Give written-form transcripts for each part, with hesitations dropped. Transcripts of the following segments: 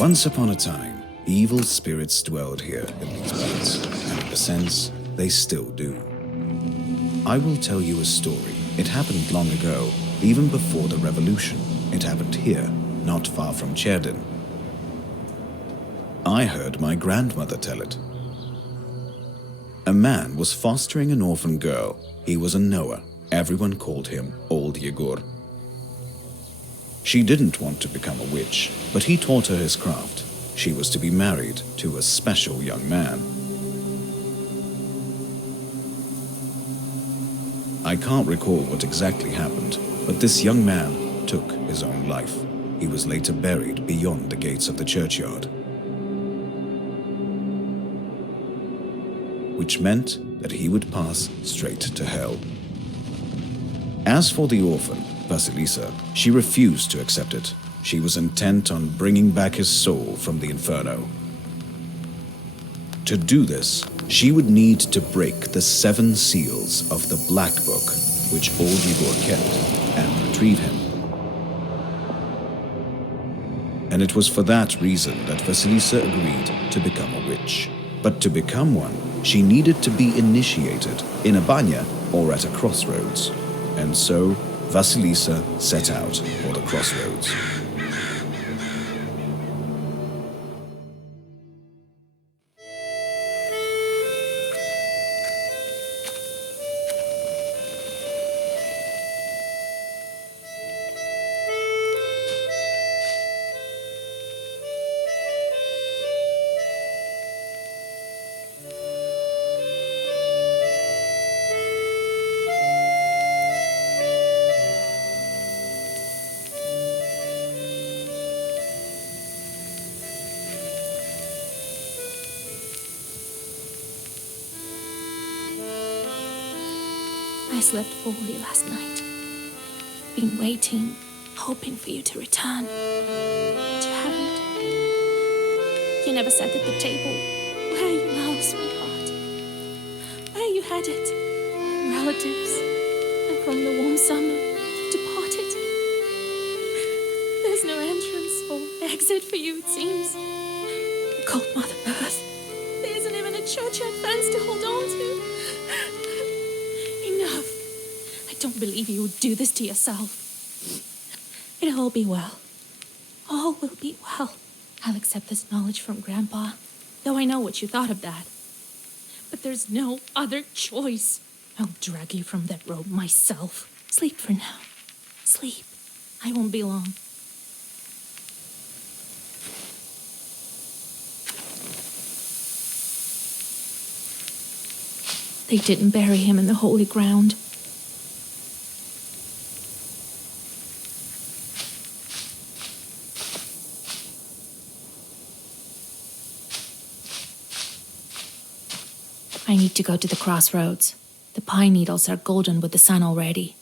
Once upon a time, evil spirits dwelled here in these parts, and in a sense, they still do. I will tell you a story. It happened long ago, even before the revolution. It happened here, not far from Cherdin. I heard my grandmother tell it. A man was fostering an orphan girl. He was a Noah. Everyone called him Old Yegor. She didn't want to become a witch, but he taught her his craft. She was to be married to a special young man. I can't recall what exactly happened, but this young man took his own life. He was later buried beyond the gates of the churchyard, which meant that he would pass straight to hell. As for the orphan, Vasilisa, she refused to accept it. She was intent on bringing back his soul from the inferno. To do this, she would need to break the 7 seals of the Black Book, which Old Igor kept, and retrieve him. And it was for that reason that Vasilisa agreed to become a witch. But to become one, she needed to be initiated in a banya or at a crossroads. And so, Vasilisa set out for the crossroads. I slept poorly last night. Been waiting, hoping for you to return. But you haven't. You never sat at the table where you love, sweetheart. Where you had it. Relatives. And from the warm summer, you departed. There's no entrance or exit for you, it seems. Cold Mother Earth. There isn't even a churchyard fence to hold on to. Enough. I don't believe you would do this to yourself. It'll all be well. All will be well. I'll accept this knowledge from Grandpa, though I know what you thought of that. But there's no other choice. I'll drag you from that road myself. Sleep for now. Sleep. I won't be long. They didn't bury him in the holy ground. I need to go to the crossroads. The pine needles are golden with the sun already.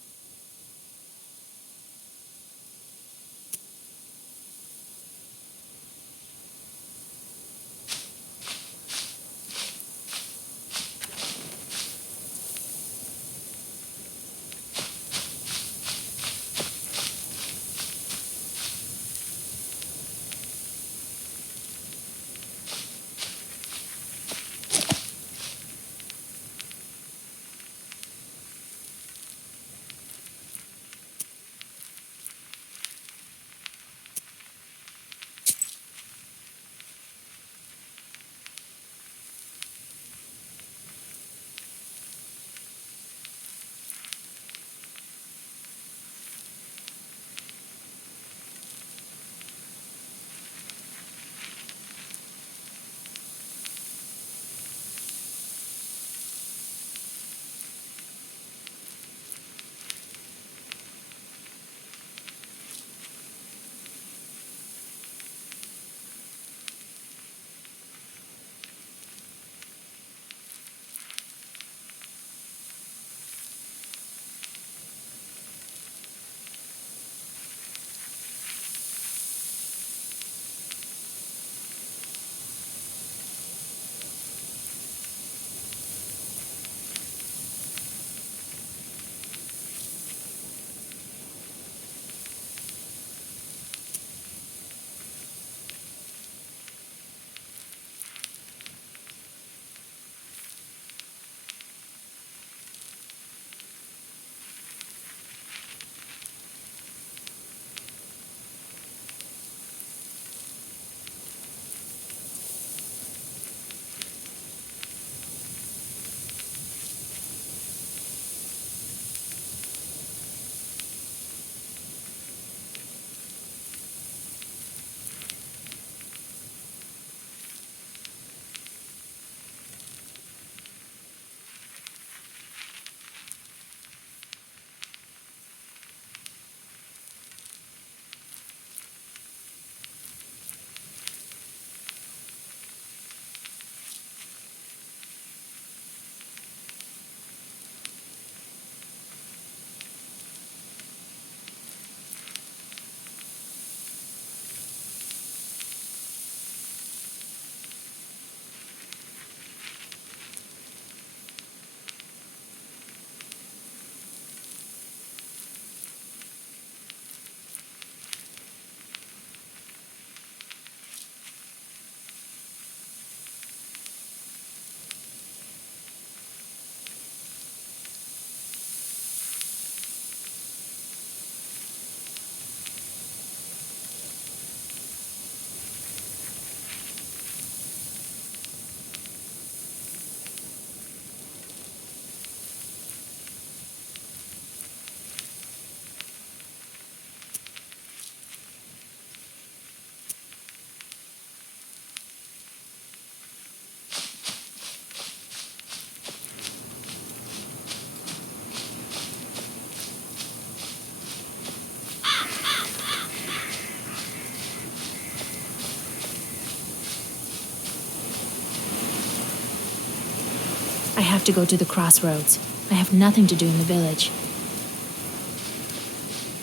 I have to go to the crossroads. I have nothing to do in the village.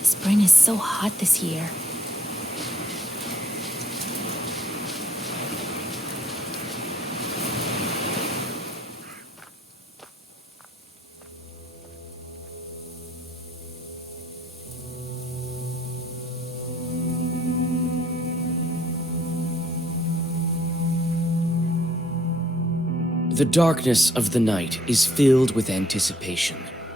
Spring is so hot this year. The darkness of the night is filled with anticipation.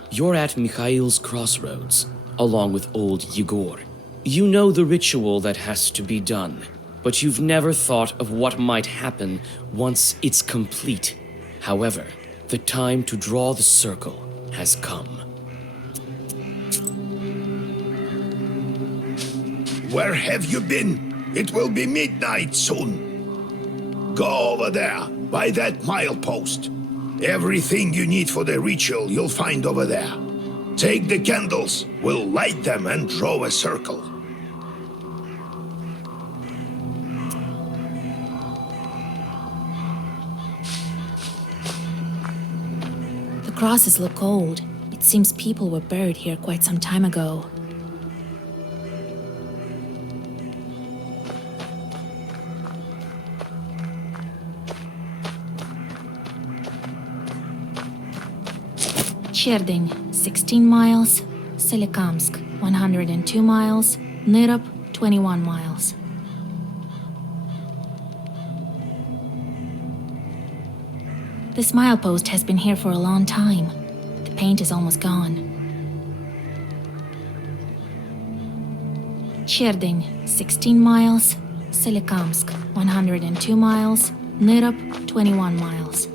You're at Mikhail's crossroads, along with old Yegor. You know the ritual that has to be done, but you've never thought of what might happen once it's complete. However, the time to draw the circle has come. Where have you been? It will be midnight soon. Go over there, by that milepost. Everything you need for the ritual you'll find over there. Take the candles, we'll light them and draw a circle. The crosses look old. It seems people were buried here quite some time ago. Cherdyn, 16 miles. Solikamsk, 102 miles. Nyrop, 21 miles. This milepost has been here for a long time. The paint is almost gone. Cherdyn, 16 miles. Solikamsk, 102 miles. Nyrop, 21 miles.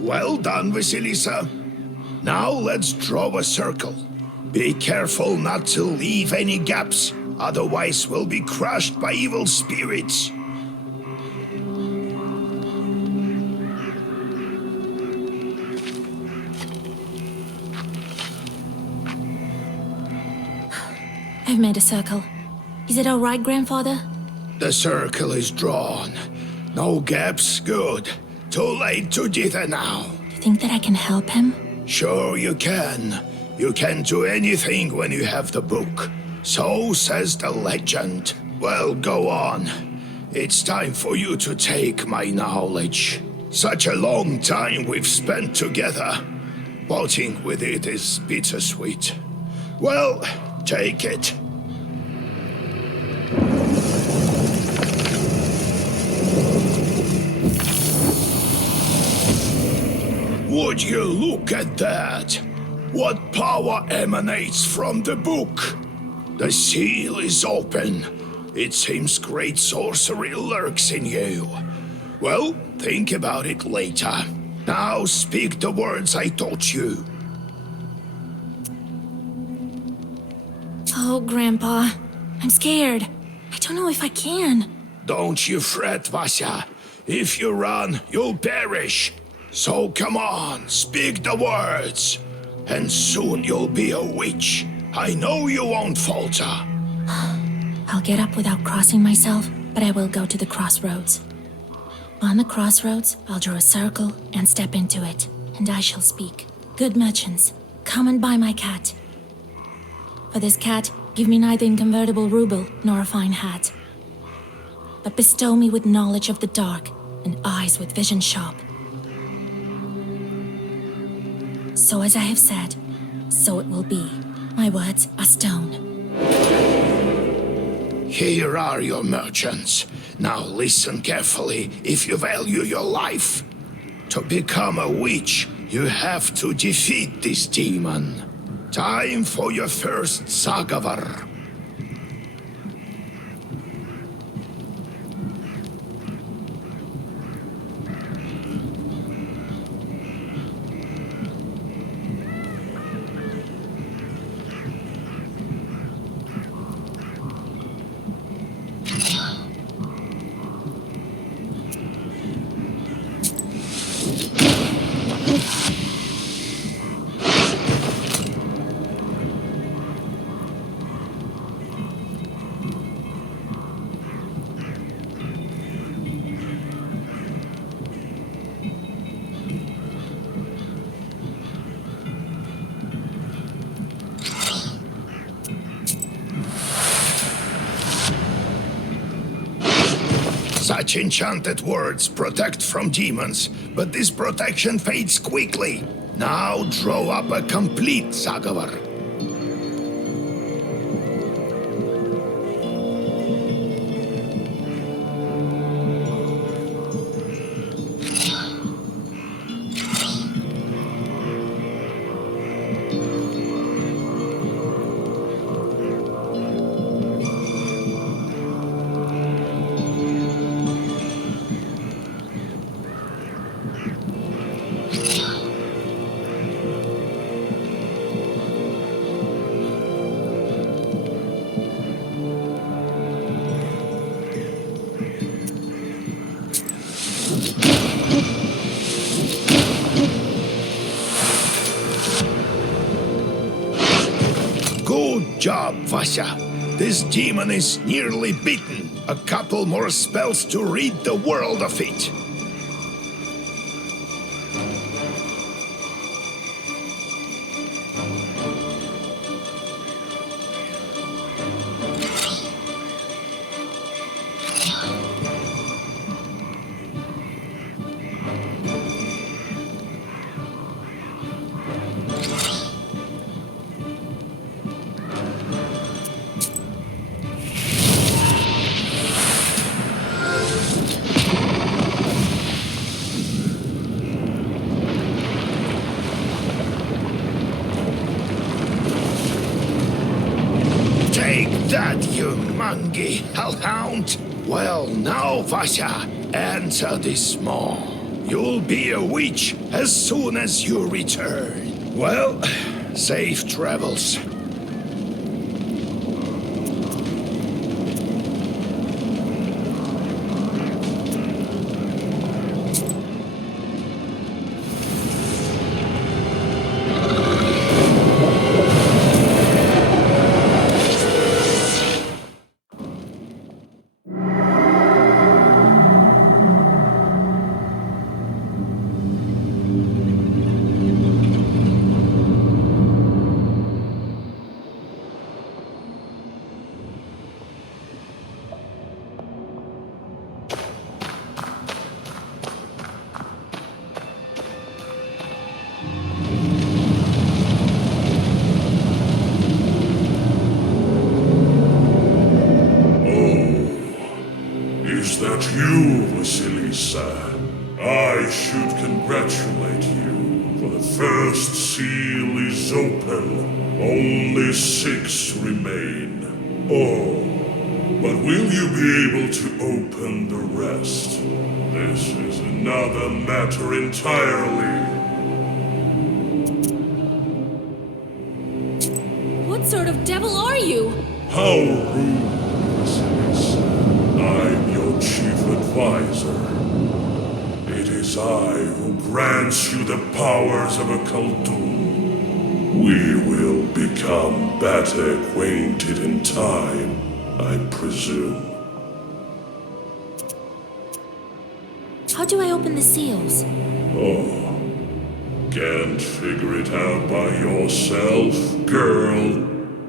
Well done, Vasilisa. Now let's draw a circle. Be careful not to leave any gaps, otherwise we'll be crushed by evil spirits. I've made a circle. Is it all right, Grandfather? The circle is drawn. No gaps, good. Too late to dither now. Do you think that I can help him? Sure you can. You can do anything when you have the book. So says the legend. Well, go on. It's time for you to take my knowledge. Such a long time we've spent together. Parting with it is bittersweet. Well, take it. Would you look at that? What power emanates from the book? The seal is open. It seems great sorcery lurks in you. Well, think about it later. Now speak the words I taught you. Oh, Grandpa. I'm scared. I don't know if I can. Don't you fret, Vasya. If you run, you'll perish. So come on, speak the words. And soon you'll be a witch. I know you won't falter. I'll get up without crossing myself, but I will go to the crossroads. On the crossroads, I'll draw a circle and step into it, and I shall speak. Good merchants, come and buy my cat. For this cat, give me neither inconvertible ruble nor a fine hat, but bestow me with knowledge of the dark and eyes with vision sharp. So as I have said, so it will be. My words are stone. Here are your merchants. Now listen carefully if you value your life. To become a witch, you have to defeat this demon. Time for your first Sagavar. Such enchanted words protect from demons, but this protection fades quickly. Now draw up a complete Sagavar. Good job, Vasya. This demon is nearly beaten. A couple more spells to rid the world of it. Take that, you mangy hellhound! Well, now, Vasya, enter this maw. You'll be a witch as soon as you return. Well, safe travels. Is that you, Vasilisa? I should congratulate you, for the first seal is open. Only 6 remain. Oh, but will you be able to open the rest? This is another matter entirely. What sort of devil are you? How rude, Vasilisa. I'm your chief advisor. It is I who grants you the powers of a Khaldun. We will become better acquainted in time, I presume. How do I open the seals? Oh, can't figure it out by yourself, girl?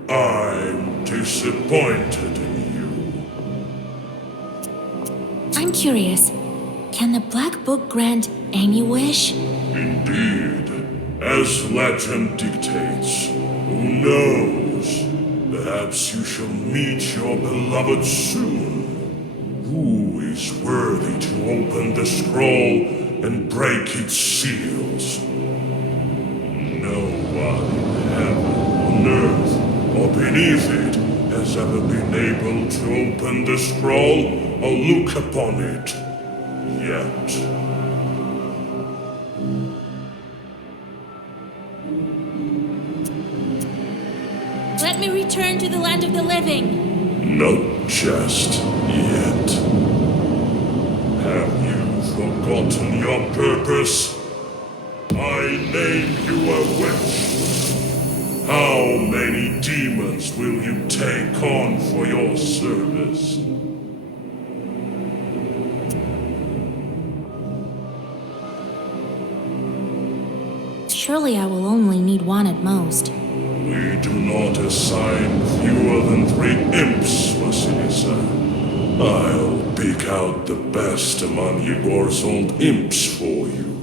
I'm disappointed in you. I'm curious. Can the Black Book grant any wish? Indeed, as legend dictates, who knows? Perhaps you shall meet your beloved soon. Who is worthy to open the scroll and break its seals? No one in heaven, on earth, or beneath it has ever been able to open the scroll or look upon it. Yet. Let me return to the land of the living. Not just yet. Have you forgotten your purpose? I named you a witch. How many demons will you take on for your service? Surely I will only need one at most. We do not assign fewer than 3 imps, Vasilisa. I'll pick out the best among Yegor's old imps for you.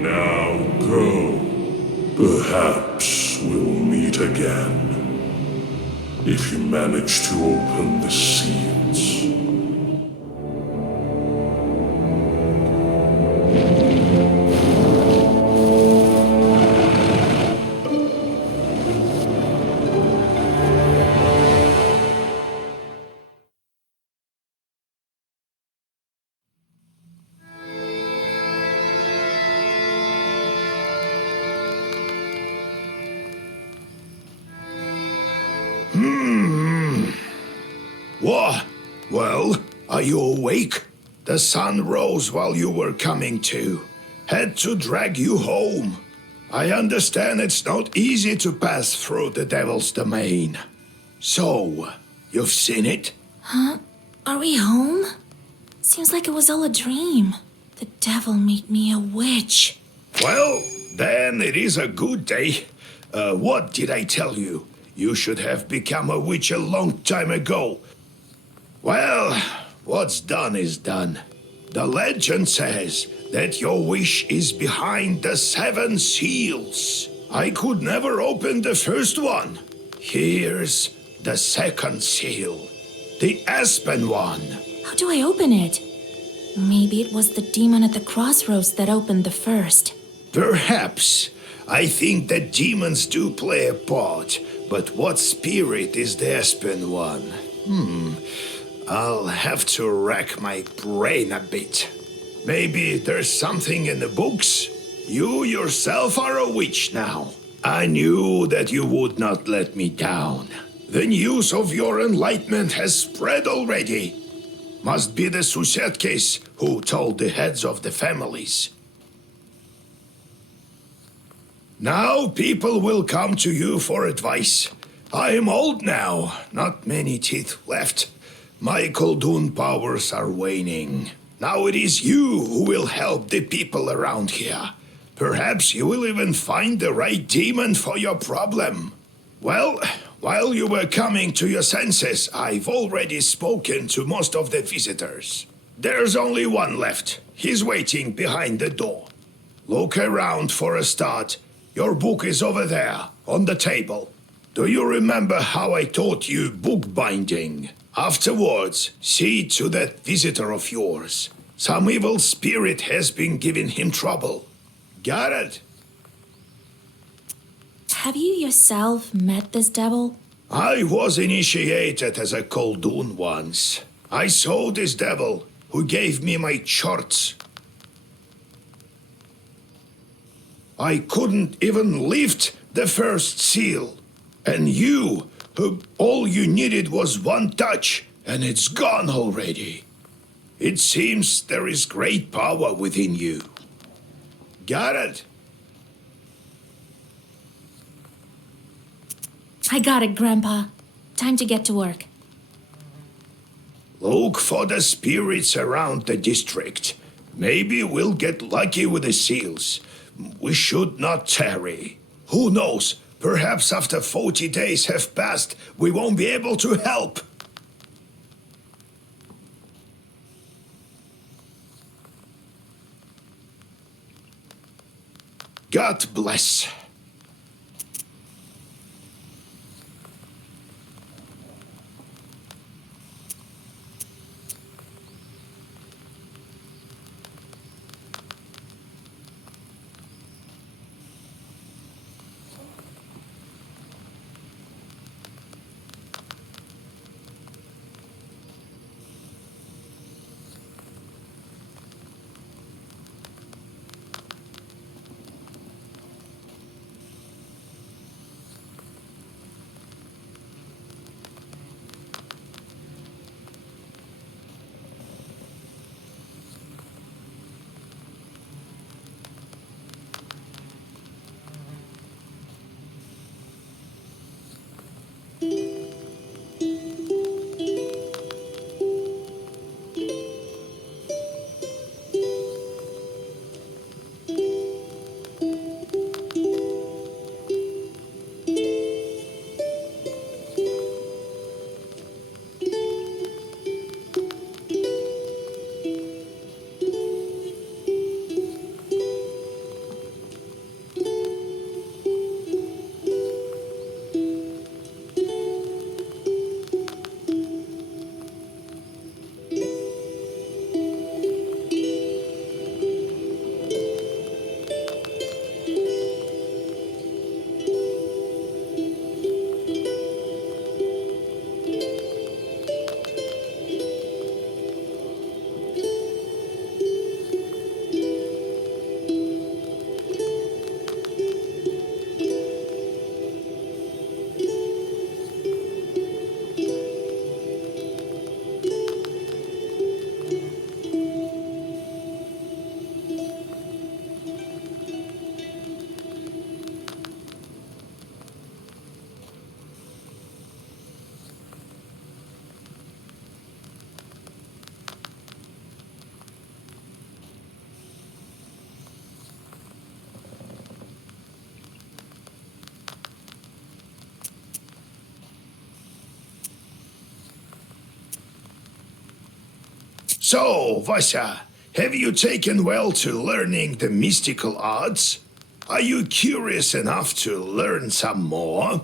Now go. Perhaps we'll meet again. If you manage to open the seals. What? Well, are you awake? The sun rose while you were coming to. Had to drag you home. I understand it's not easy to pass through the devil's domain. So, you've seen it? Huh? Are we home? Seems like it was all a dream. The devil made me a witch. Well, then it is a good day. What did I tell you? You should have become a witch a long time ago. Well, what's done is done. The legend says that your wish is behind the 7 seals. I could never open the first one. Here's the second seal, the aspen one. How do I open it? Maybe it was the demon at the crossroads that opened the first. Perhaps. I think that demons do play a part, but what spirit is the aspen one? I'll have to rack my brain a bit. Maybe there's something in the books? You yourself are a witch now. I knew that you would not let me down. The news of your enlightenment has spread already. Must be the Susetkes who told the heads of the families. Now people will come to you for advice. I am old now, not many teeth left. My Koldun powers are waning. Now it is you who will help the people around here. Perhaps you will even find the right demon for your problem. Well, while you were coming to your senses, I've already spoken to most of the visitors. There's only one left. He's waiting behind the door. Look around for a start. Your book is over there, on the table. Do you remember how I taught you bookbinding? Afterwards, see to that visitor of yours. Some evil spirit has been giving him trouble. Got it? Have you yourself met this devil? I was initiated as a Koldun once. I saw this devil, who gave me my charts. I couldn't even lift the first seal. And you, all you needed was one touch, and it's gone already. It seems there is great power within you. Got it? I got it, Grandpa. Time to get to work. Look for the spirits around the district. Maybe we'll get lucky with the seals. We should not tarry. Who knows? Perhaps after 40 days have passed, we won't be able to help. God bless. So, Vasya, have you taken well to learning the mystical arts? Are you curious enough to learn some more?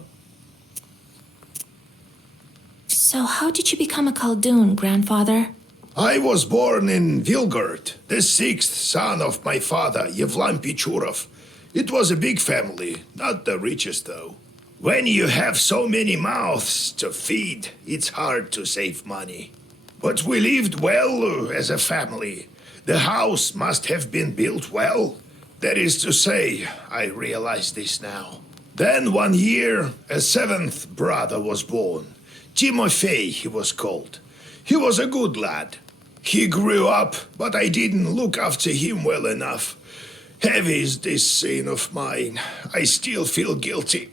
So, how did you become a Khaldoon, grandfather? I was born in Vilgard, the sixth son of my father, Yevlam Pichurov. It was a big family, not the richest though. When you have so many mouths to feed, it's hard to save money. But we lived well as a family. The house must have been built well. That is to say, I realize this now. Then one year, a seventh brother was born. Timofey, he was called. He was a good lad. He grew up, but I didn't look after him well enough. Heavy is this sin of mine. I still feel guilty.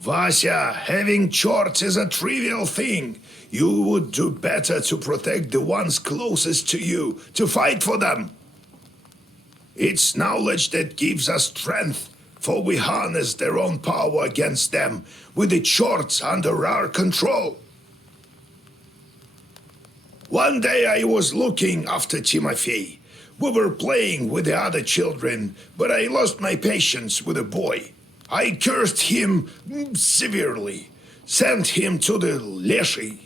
Vasya, having chores is a trivial thing. You would do better to protect the ones closest to you, to fight for them. It's knowledge that gives us strength, for we harness their own power against them with the chores under our control. One day I was looking after Timofey. We were playing with the other children, but I lost my patience with the boy. I cursed him severely, sent him to the Leshy.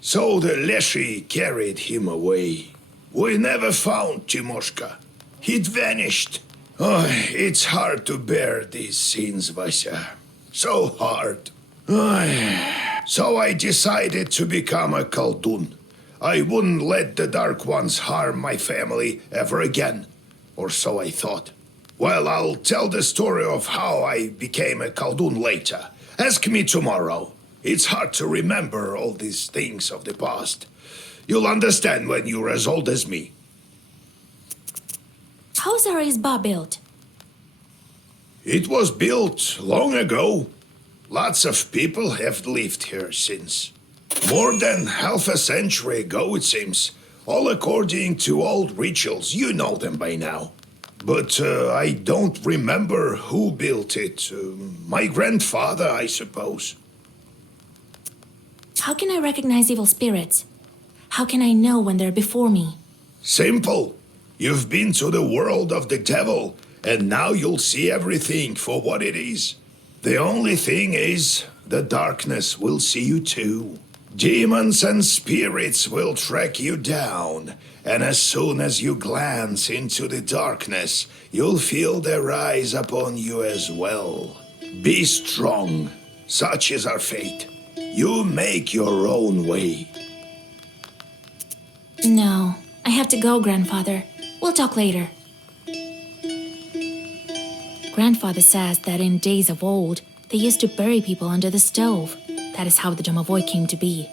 So the Leshy carried him away. We never found Timoshka. He'd vanished. Oh, it's hard to bear these scenes, Vasya. So hard. So I decided to become a Khaldoon. I wouldn't let the Dark Ones harm my family ever again. Or so I thought. Well, I'll tell the story of how I became a Khaldoon later. Ask me tomorrow. It's hard to remember all these things of the past. You'll understand when you're as old as me. How's our Izba built? It was built long ago. Lots of people have lived here since. More than half a century ago, it seems. All according to old rituals. You know them by now. But I don't remember who built it. My grandfather, I suppose. How can I recognize evil spirits? How can I know when they're before me? Simple. You've been to the world of the devil, and now you'll see everything for what it is. The only thing is, the darkness will see you too. Demons and spirits will track you down, and as soon as you glance into the darkness, you'll feel their eyes upon you as well. Be strong. Such is our fate. You make your own way. No, I have to go, grandfather. We'll talk later. Grandfather says that in days of old, they used to bury people under the stove. That is how the Domovoy came to be.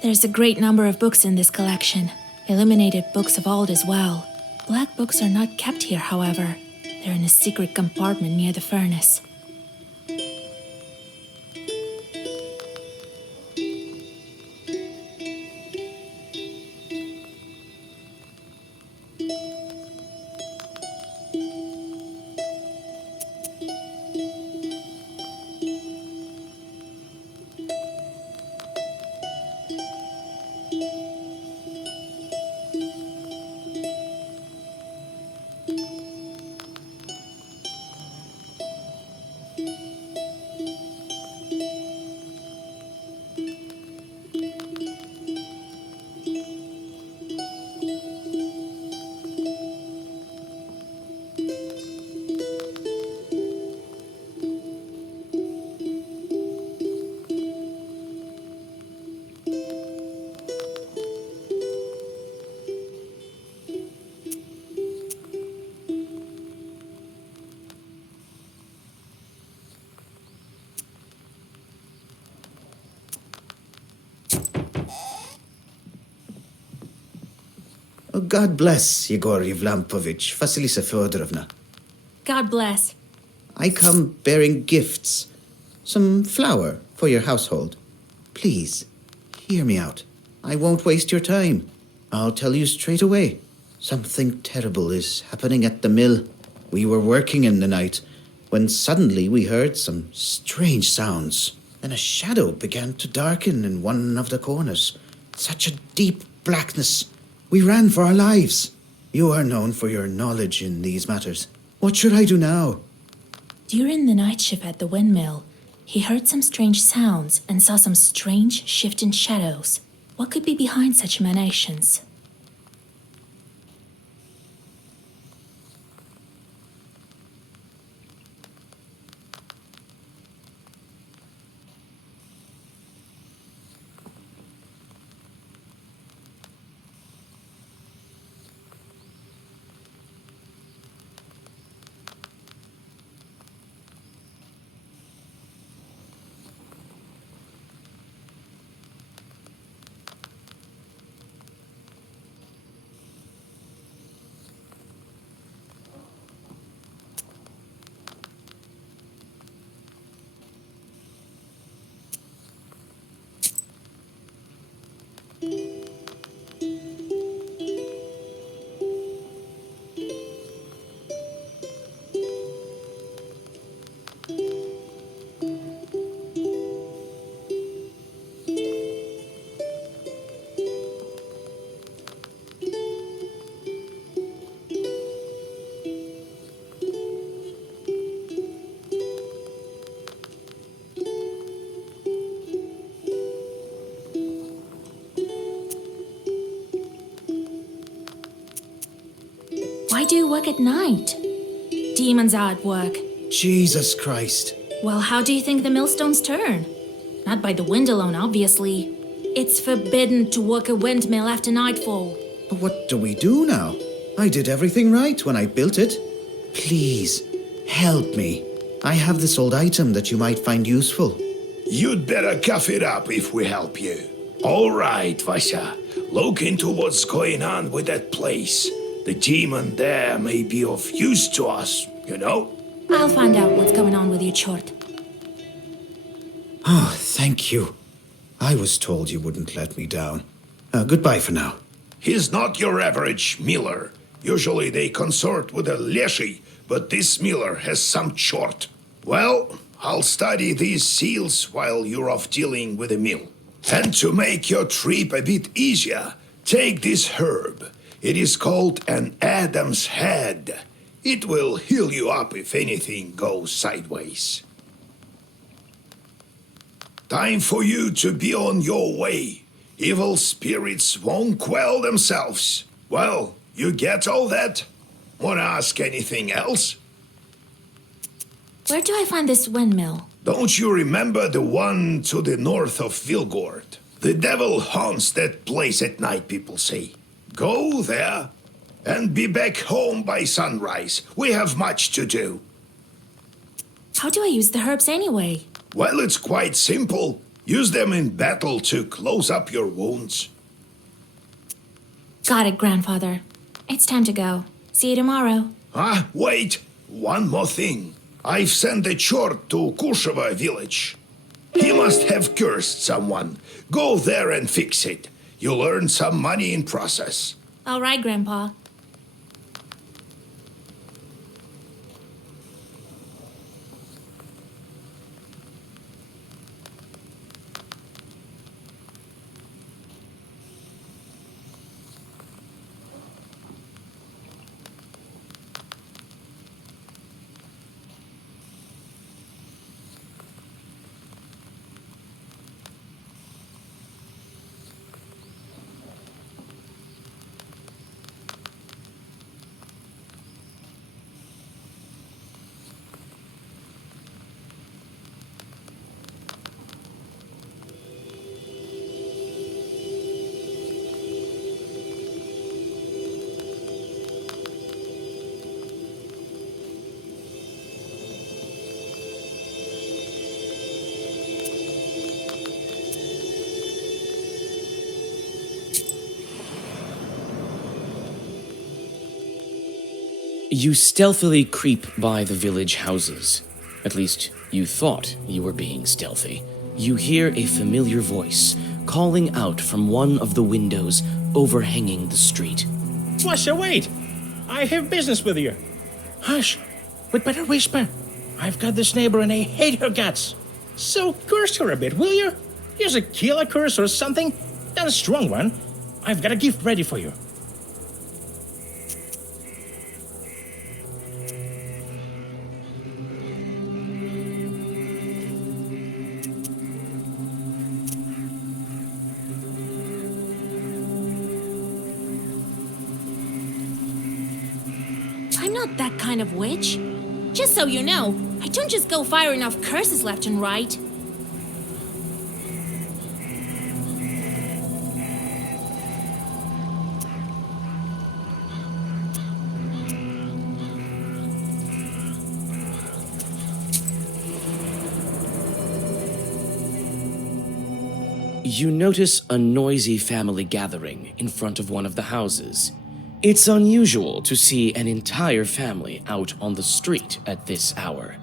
There's a great number of books in this collection. Illuminated books of old as well. Black books are not kept here, however. They're in a secret compartment near the furnace. Oh, God bless Yegor Yevlampovich, Vasilisa Fyodorovna. God bless. I come bearing gifts. Some flour for your household. Please, hear me out. I won't waste your time. I'll tell you straight away. Something terrible is happening at the mill. We were working in the night when suddenly we heard some strange sounds. Then a shadow began to darken in one of the corners. Such a deep blackness. We ran for our lives. You are known for your knowledge in these matters. What should I do now? During the night shift at the windmill, he heard some strange sounds and saw some strange shifting shadows. What could be behind such emanations? Why do you work at night? Demons are at work. Jesus Christ. Well, how do you think the millstones turn? Not by the wind alone, obviously. It's forbidden to work a windmill after nightfall. But what do we do now? I did everything right when I built it. Please, help me. I have this old item that you might find useful. You'd better cough it up if we help you. All right, Vasya. Look into what's going on with that place. The demon there may be of use to us, you know? I'll find out what's going on with your chort. Oh, thank you. I was told you wouldn't let me down. Goodbye for now. He's not your average miller. Usually they consort with a leshy, but this miller has some chort. Well, I'll study these seals while you're off dealing with the mill. And to make your trip a bit easier, take this herb. It is called an Adam's head. It will heal you up if anything goes sideways. Time for you to be on your way. Evil spirits won't quell themselves. Well, you get all that? Wanna ask anything else? Where do I find this windmill? Don't you remember the one to the north of Vilgord? The devil haunts that place at night, people say. Go there and be back home by sunrise. We have much to do. How do I use the herbs anyway? Well, it's quite simple. Use them in battle to close up your wounds. Got it, grandfather. It's time to go. See you tomorrow. Ah, wait. One more thing. I've sent a chort to Kusheva village. He must have cursed someone. Go there and fix it. You'll earn some money in process. All right, Grandpa. You stealthily creep by the village houses. At least, you thought you were being stealthy. You hear a familiar voice calling out from one of the windows overhanging the street. Wasser, wait! I have business with you. Hush! We'd better whisper. I've got this neighbor and I hate her guts. So curse her a bit, will you? Use a killer curse or something. Not a strong one. I've got a gift ready for you. I'm not that kind of witch. Just so you know, I don't just go firing off curses left and right. You notice a noisy family gathering in front of one of the houses. It's unusual to see an entire family out on the street at this hour.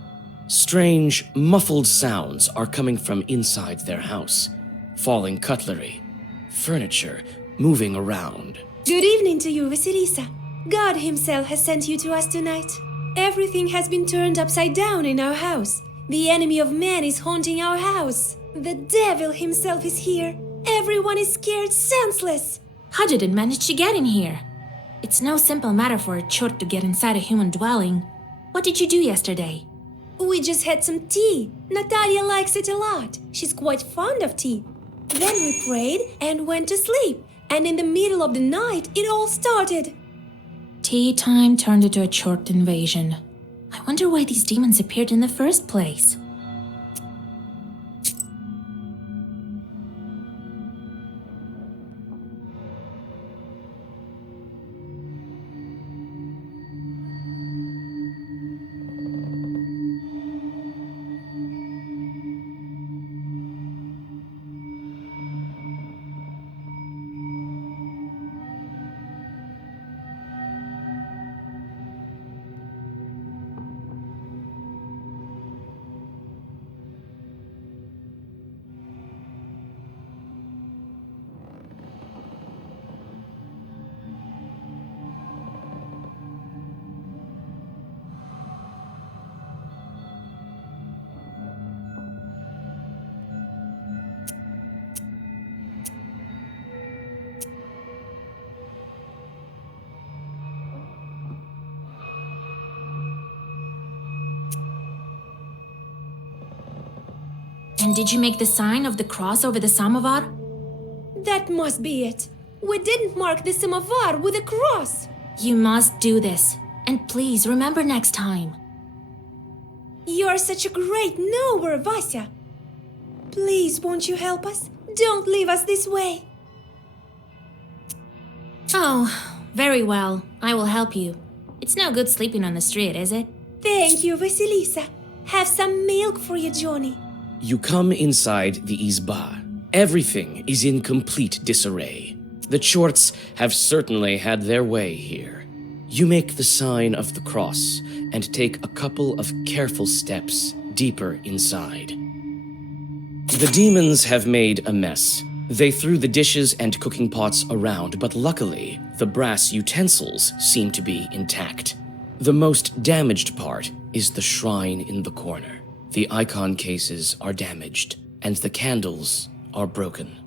Strange, muffled sounds are coming from inside their house. Falling cutlery, furniture moving around. Good evening to you, Vasilisa. God himself has sent you to us tonight. Everything has been turned upside down in our house. The enemy of man is haunting our house. The devil himself is here. Everyone is scared senseless. How did it manage to get in here? It's no simple matter for a chort to get inside a human dwelling. What did you do yesterday? We just had some tea. Natalia likes it a lot. She's quite fond of tea. Then we prayed and went to sleep. And in the middle of the night, it all started. Tea time turned into a chort invasion. I wonder why these demons appeared in the first place. And did you make the sign of the cross over the samovar? That must be it. We didn't mark the samovar with a cross. You must do this. And please remember next time. You're such a great knower, Vasya. Please, won't you help us? Don't leave us this way. Oh, very well. I will help you. It's no good sleeping on the street, is it? Thank you, Vasilisa. Have some milk for you, Johnny. You come inside the izba. Everything is in complete disarray. The Chorts have certainly had their way here. You make the sign of the cross and take a couple of careful steps deeper inside. The demons have made a mess. They threw the dishes and cooking pots around, but luckily, the brass utensils seem to be intact. The most damaged part is the shrine in the corner. The icon cases are damaged, and the candles are broken.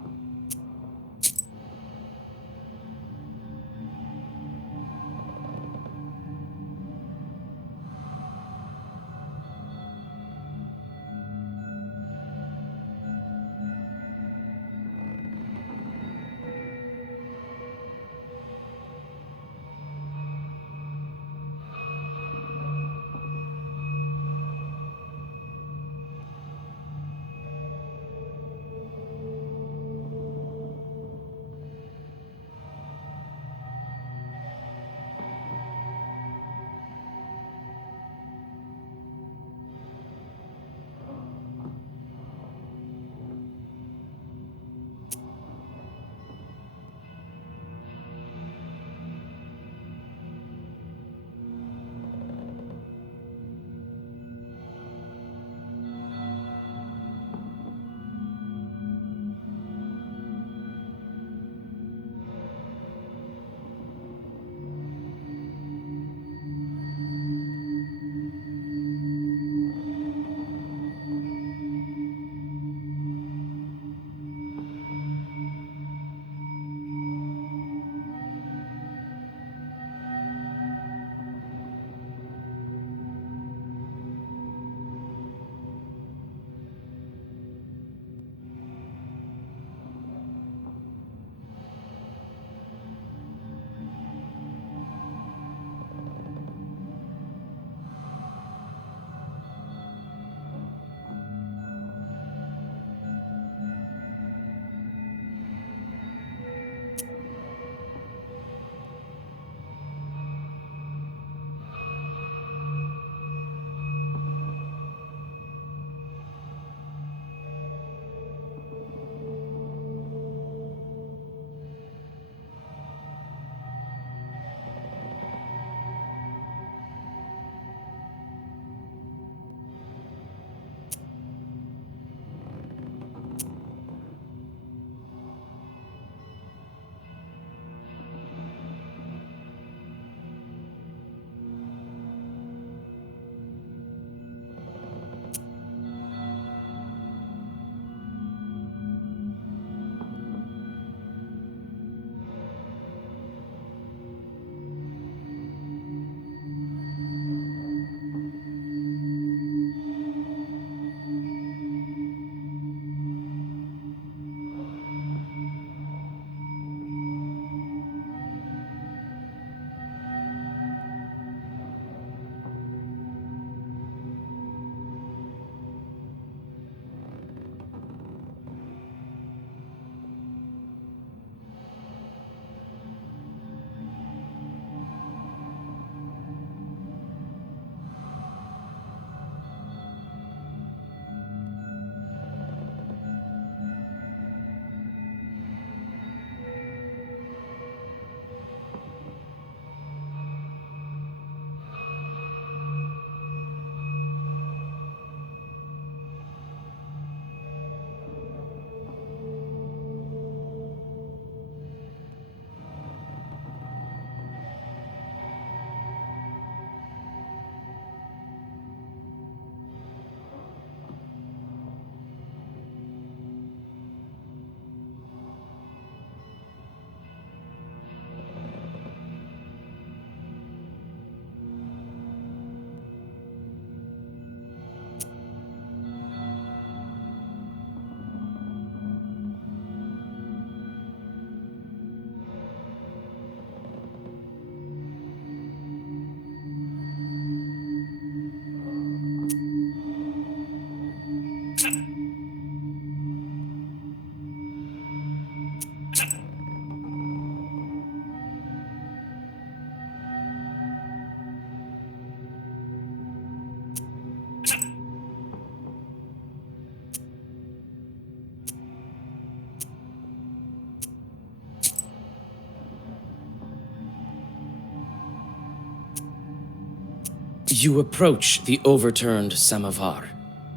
You approach the overturned samovar.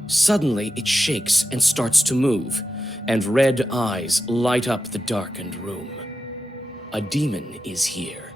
Suddenly, it shakes and starts to move, and red eyes light up the darkened room. A demon is here.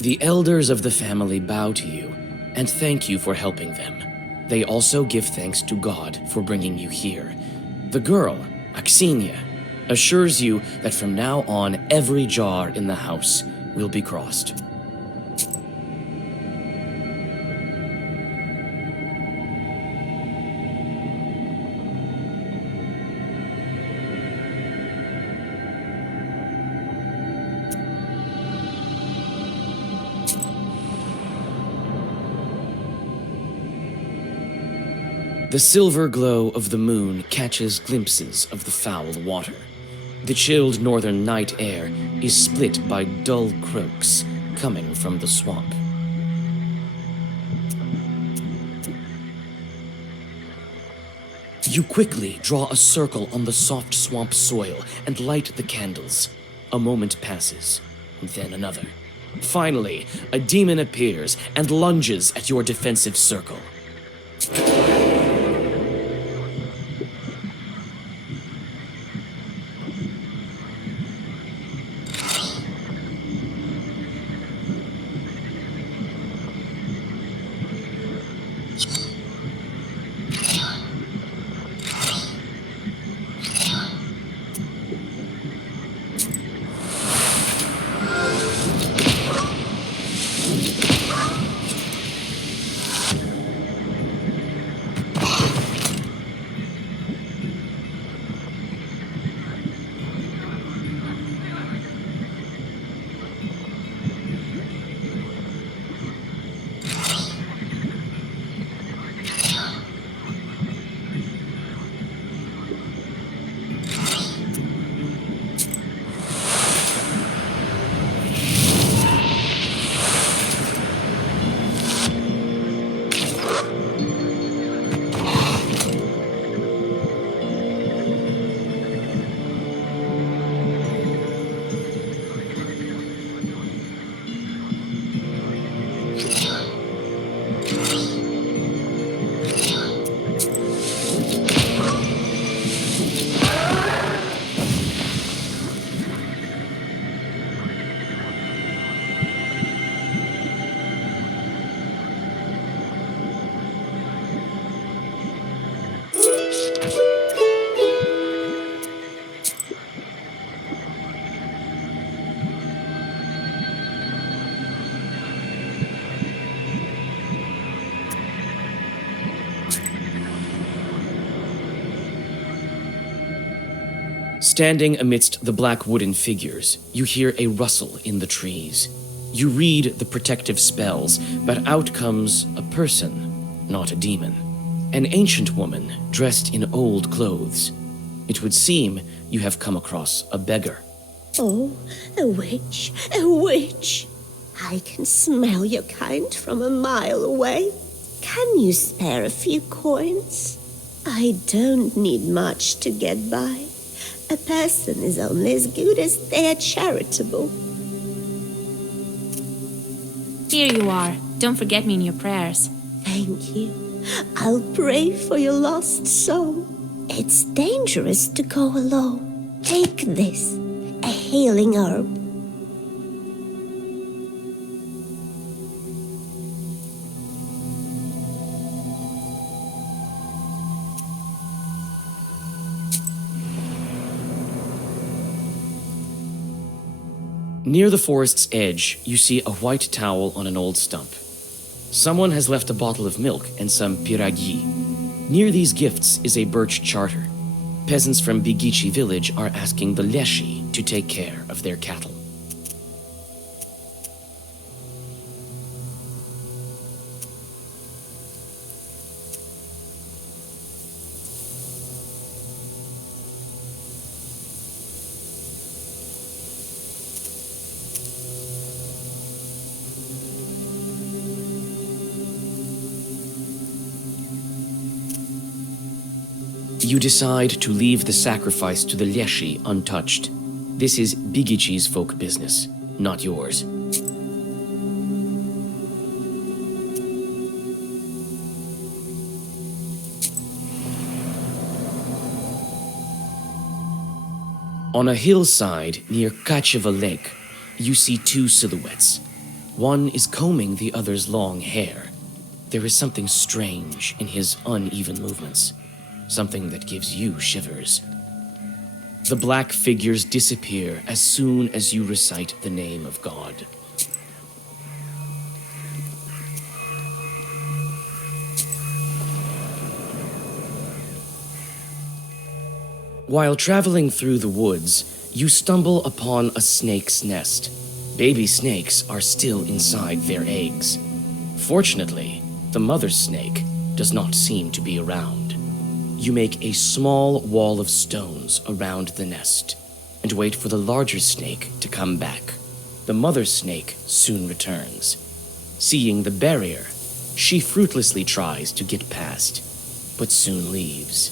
The elders of the family bow to you and thank you for helping them. They also give thanks to God for bringing you here. The girl, Aksenia, assures you that from now on every jar in the house will be crossed. The silver glow of the moon catches glimpses of the foul water. The chilled northern night air is split by dull croaks coming from the swamp. You quickly draw a circle on the soft swamp soil and light the candles. A moment passes, and then another. Finally, a demon appears and lunges at your defensive circle. Standing amidst the black wooden figures, you hear a rustle in the trees. You read the protective spells, but out comes a person, not a demon. An ancient woman dressed in old clothes. It would seem you have come across a beggar. Oh, a witch, a witch. I can smell your kind from a mile away. Can you spare a few coins? I don't need much to get by. A person is only as good as they are charitable. Here you are. Don't forget me in your prayers. Thank you. I'll pray for your lost soul. It's dangerous to go alone. Take this, a healing herb. Near the forest's edge, you see a white towel on an old stump. Someone has left a bottle of milk and some piragi. Near these gifts is a birch charter. Peasants from Bigici village are asking the Leshi to take care of their cattle. You decide to leave the sacrifice to the Leshi untouched. This is Bigici's folk business, not yours. On a hillside near Kacheva Lake, you see two silhouettes. One is combing the other's long hair. There is something strange in his uneven movements. Something that gives you shivers. The black figures disappear as soon as you recite the name of God. While traveling through the woods, you stumble upon a snake's nest. Baby snakes are still inside their eggs. Fortunately, the mother snake does not seem to be around. You make a small wall of stones around the nest and wait for the larger snake to come back. The mother snake soon returns. Seeing the barrier, she fruitlessly tries to get past, but soon leaves.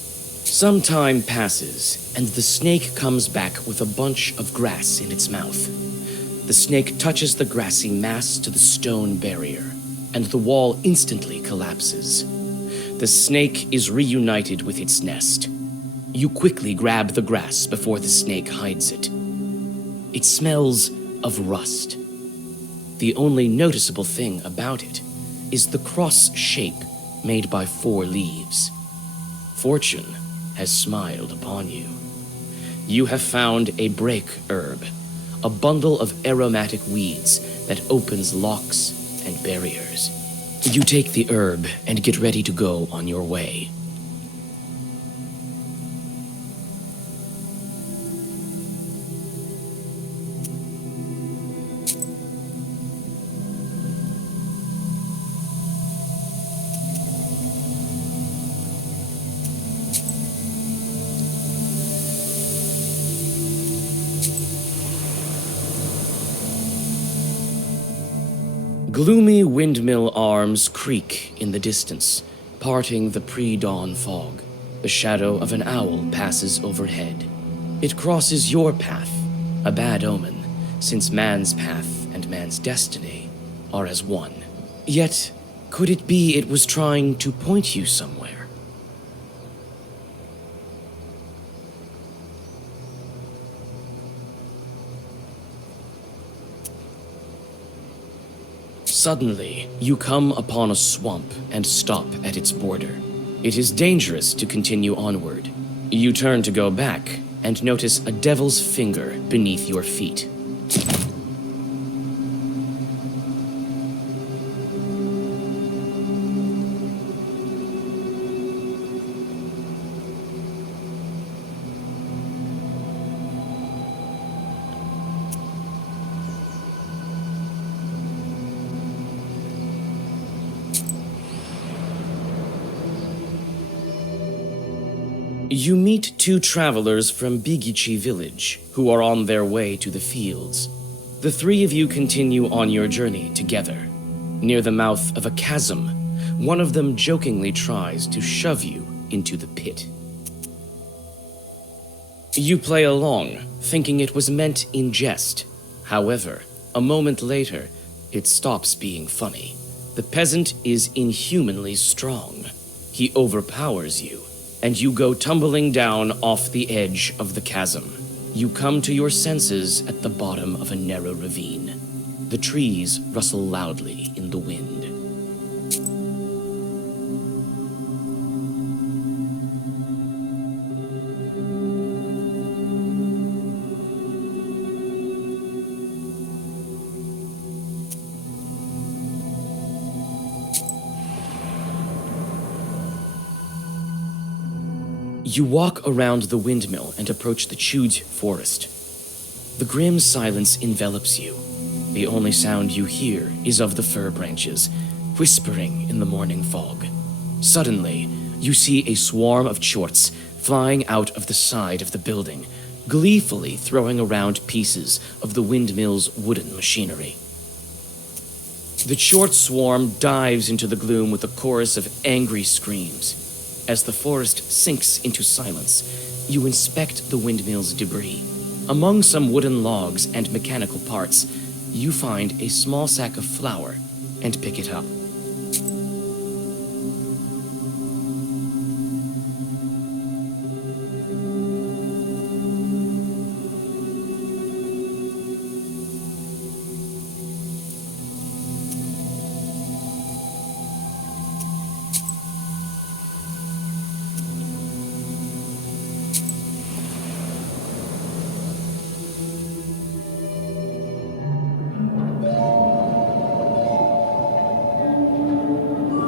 Some time passes, and the snake comes back with a bunch of grass in its mouth. the snake touches the grassy mass to the stone barrier, and the wall instantly collapses. The snake is reunited with its nest. You quickly grab the grass before the snake hides it. It smells of rust. The only noticeable thing about it is the cross shape made by 4 leaves. Fortune has smiled upon you. You have found a break herb, a bundle of aromatic weeds that opens locks and barriers. You take the herb and get ready to go on your way. Gloomy windmill arms creak in the distance, parting the pre-dawn fog. The shadow of an owl passes overhead. It crosses your path, a bad omen, since man's path and man's destiny are as one. Yet, could it be it was trying to point you somewhere? Suddenly, you come upon a swamp and stop at its border. It is dangerous to continue onward. You turn to go back and notice a devil's finger beneath your feet. You meet 2 travelers from Bigici village who are on their way to the fields. The 3 of you continue on your journey together. Near the mouth of a chasm, one of them jokingly tries to shove you into the pit. You play along, thinking it was meant in jest. However, a moment later, it stops being funny. The peasant is inhumanly strong. He overpowers you, and you go tumbling down off the edge of the chasm. You come to your senses at the bottom of a narrow ravine. The trees rustle loudly in the wind. You walk around the windmill and approach the Chuj forest. The grim silence envelops you. The only sound you hear is of the fir branches, whispering in the morning fog. Suddenly, you see a swarm of chorts flying out of the side of the building, gleefully throwing around pieces of the windmill's wooden machinery. The chort swarm dives into the gloom with a chorus of angry screams. As the forest sinks into silence, you inspect the windmill's debris. Among some wooden logs and mechanical parts, you find a small sack of flour and pick it up.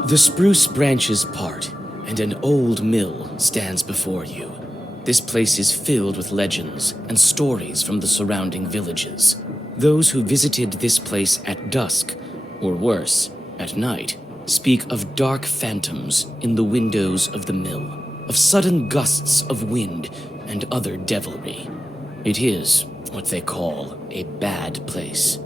The spruce branches part, and an old mill stands before you. This place is filled with legends and stories from the surrounding villages. Those who visited this place at dusk, or worse, at night, speak of dark phantoms in the windows of the mill, of sudden gusts of wind and other devilry. It is what they call a bad place.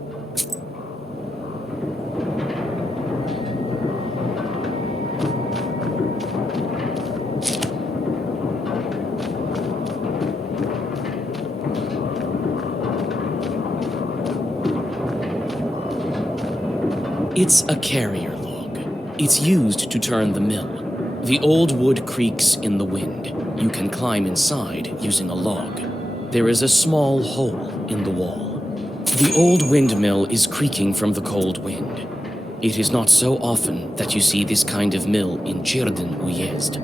It's a carrier log. It's used to turn the mill. The old wood creaks in the wind. You can climb inside using a log. There is a small hole in the wall. The old windmill is creaking from the cold wind. It is not so often that you see this kind of mill in Chirden Uyezd.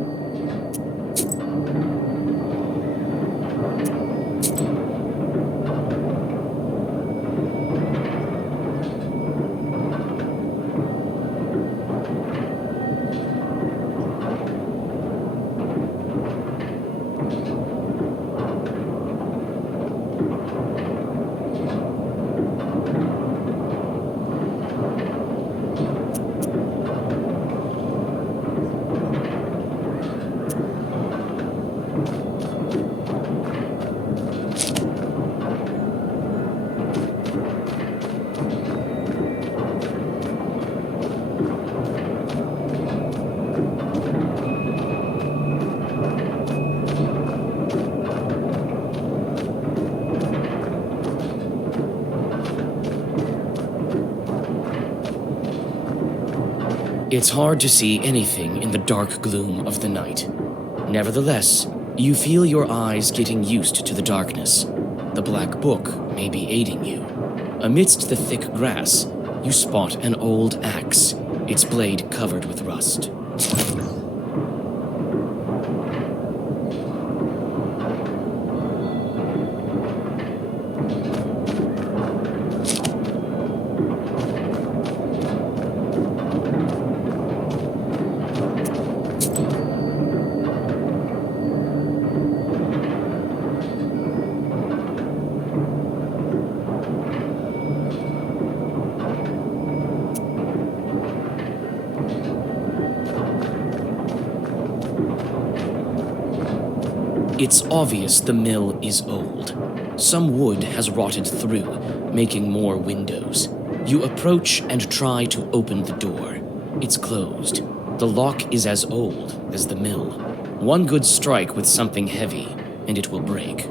It's hard to see anything in the dark gloom of the night. Nevertheless, you feel your eyes getting used to the darkness. The black book may be aiding you. Amidst the thick grass, you spot an old axe, its blade covered with rust. It's obvious the mill is old. Some wood has rotted through, making more windows. You approach and try to open the door. It's closed. The lock is as old as the mill. One good strike with something heavy, and it will break.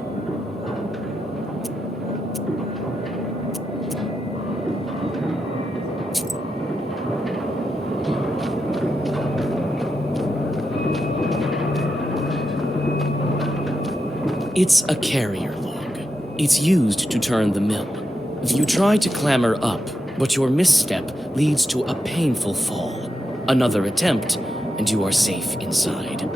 It's a carrier log. It's used to turn the mill. You try to clamber up, but your misstep leads to a painful fall. Another attempt, and you are safe inside.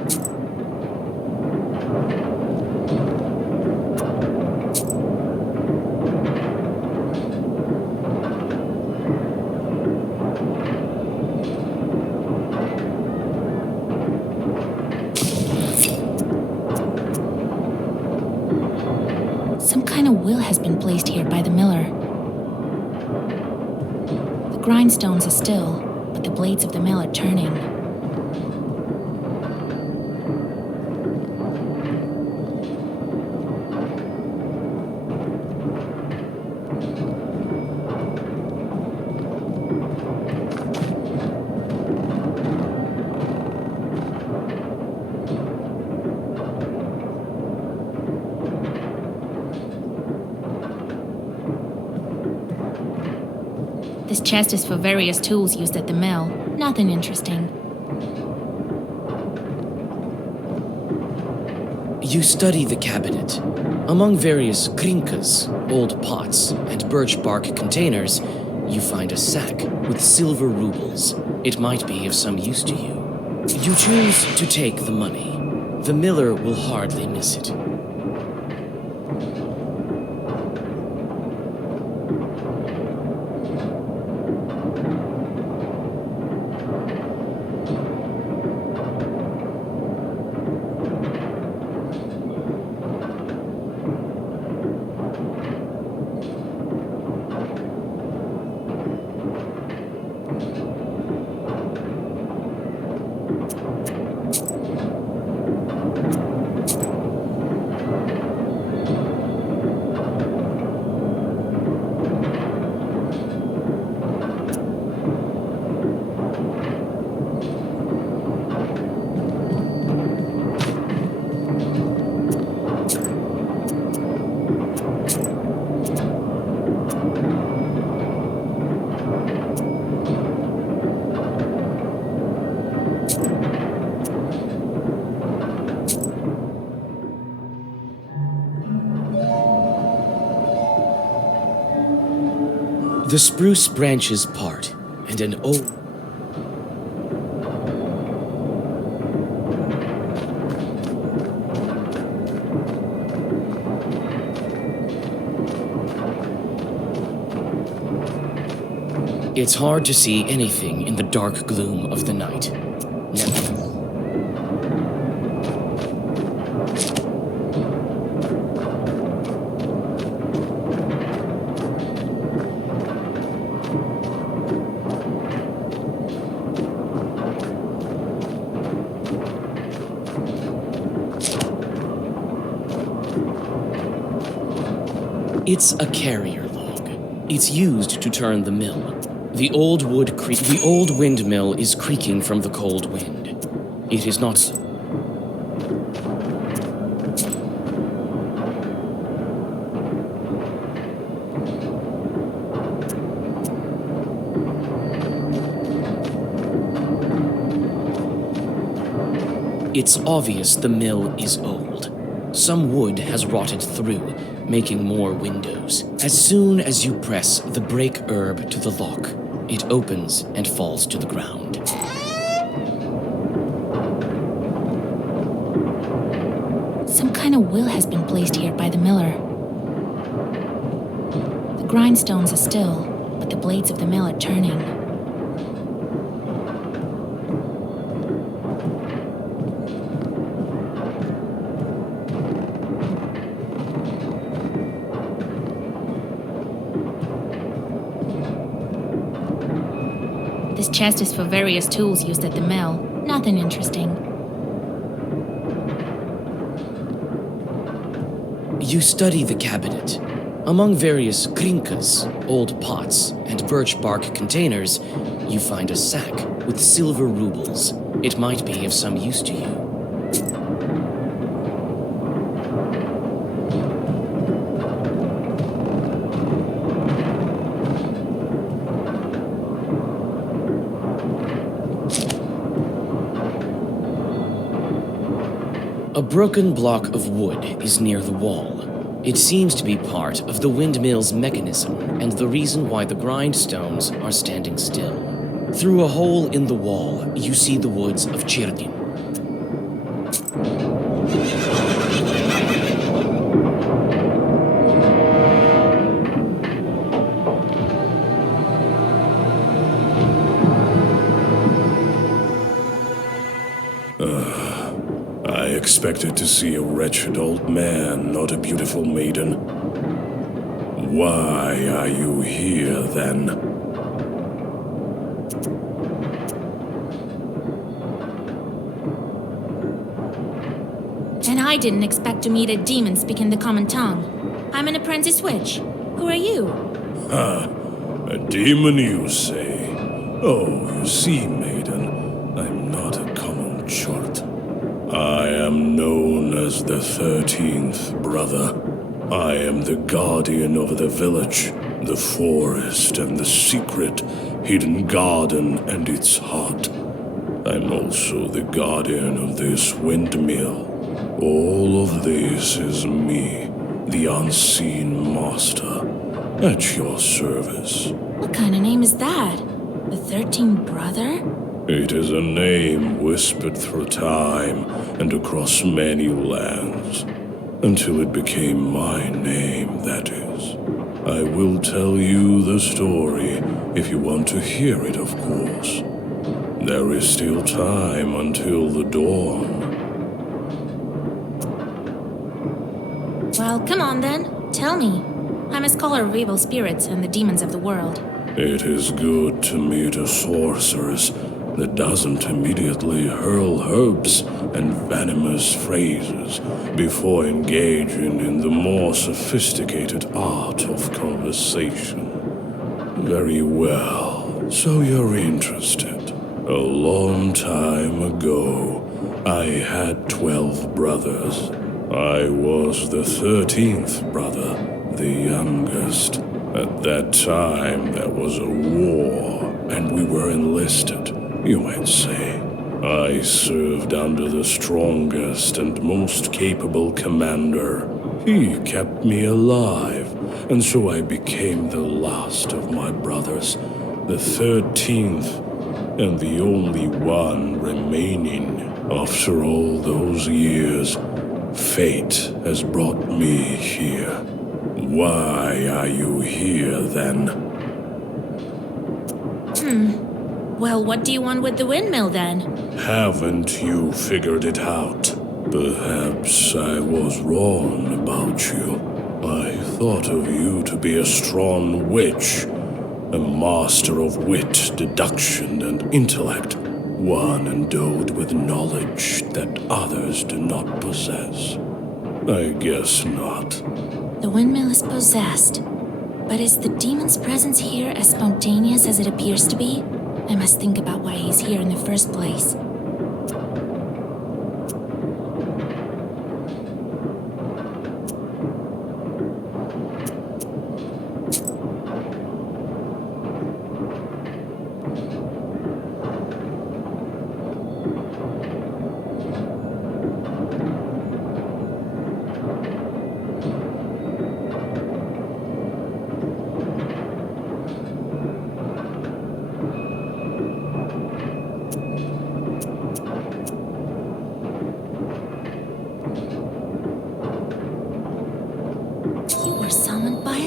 Some kind of will has been placed here by the miller. The grindstones are still, but the blades of the mill are turning. This chest is for various tools used at the mill. Nothing interesting. You study the cabinet. Among various krinkas, old pots, and birch bark containers, you find a sack with silver rubles. It might be of some use to you. You choose to take the money. The miller will hardly miss it. The spruce branches part, and an old... It's hard to see anything in the dark gloom of the night. It's a carrier log. It's used to turn the mill. The old windmill is creaking from the cold wind. It is not... It's obvious the mill is old. Some wood has rotted through, making more windows. As soon as you press the break herb to the lock, it opens and falls to the ground. Some kind of will has been placed here by the miller. The grindstones are still, but the blades of the mill are turning. This chest is for various tools used at the mill. Nothing interesting. You study the cabinet. Among various krinkas, old pots, and birch bark containers, you find a sack with silver rubles. It might be of some use to you. A broken block of wood is near the wall. It seems to be part of the windmill's mechanism and the reason why the grindstones are standing still. Through a hole in the wall, you see the woods of Chirdin. I expected to see a wretched old man, not a beautiful maiden. Why are you here, then? And I didn't expect to meet a demon speaking the common tongue. I'm an apprentice witch. Who are you? A demon, you say? Oh, you see, maiden, I'm not a common chort. I am known as the 13th Brother. I am the guardian of the village, the forest, and the secret hidden garden and its heart. I'm also the guardian of this windmill. All of this is me, the unseen master, at your service. What kind of name is that? The 13th Brother? It is a name whispered through time and across many lands, until it became my name, that is. I will tell you the story if you want to hear it, of course. There is still time until the dawn. Well, come on then. Tell me. I'm a scholar of evil spirits and the demons of the world. It is good to meet a sorceress that doesn't immediately hurl herbs and venomous phrases before engaging in the more sophisticated art of conversation. Very well, so you're interested. A long time ago, I had 12 brothers. I was the 13th brother, the youngest. At that time, there was a war, and we were enlisted, you might say. I served under the strongest and most capable commander. He kept me alive and so I became the last of my brothers, the 13th, and the only one remaining. After all those years, fate has brought me here. Why are you here, then? Well, what do you want with the windmill, then? Haven't you figured it out? Perhaps I was wrong about you. I thought of you to be a strong witch, a master of wit, deduction, and intellect, one endowed with knowledge that others do not possess. I guess not. The windmill is possessed. But is the demon's presence here as spontaneous as it appears to be? I must think about why he's here in the first place.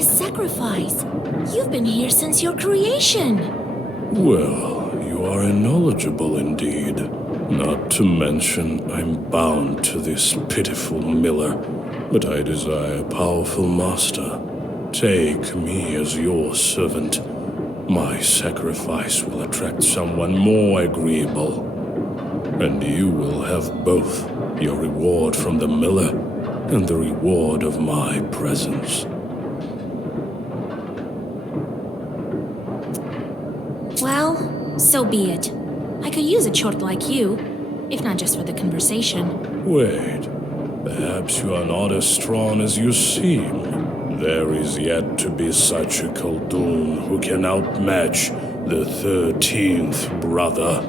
Sacrifice. You've been here since your creation. Well, you are knowledgeable indeed. Not to mention, I'm bound to this pitiful miller, but I desire a powerful master. Take me as your servant. My sacrifice will attract someone more agreeable. And you will have both your reward from the miller and the reward of my presence. Well, so be it. I could use a chort like you, if not just for the conversation. Wait, perhaps you are not as strong as you seem. There is yet to be such a Khaldun who can outmatch the 13th brother.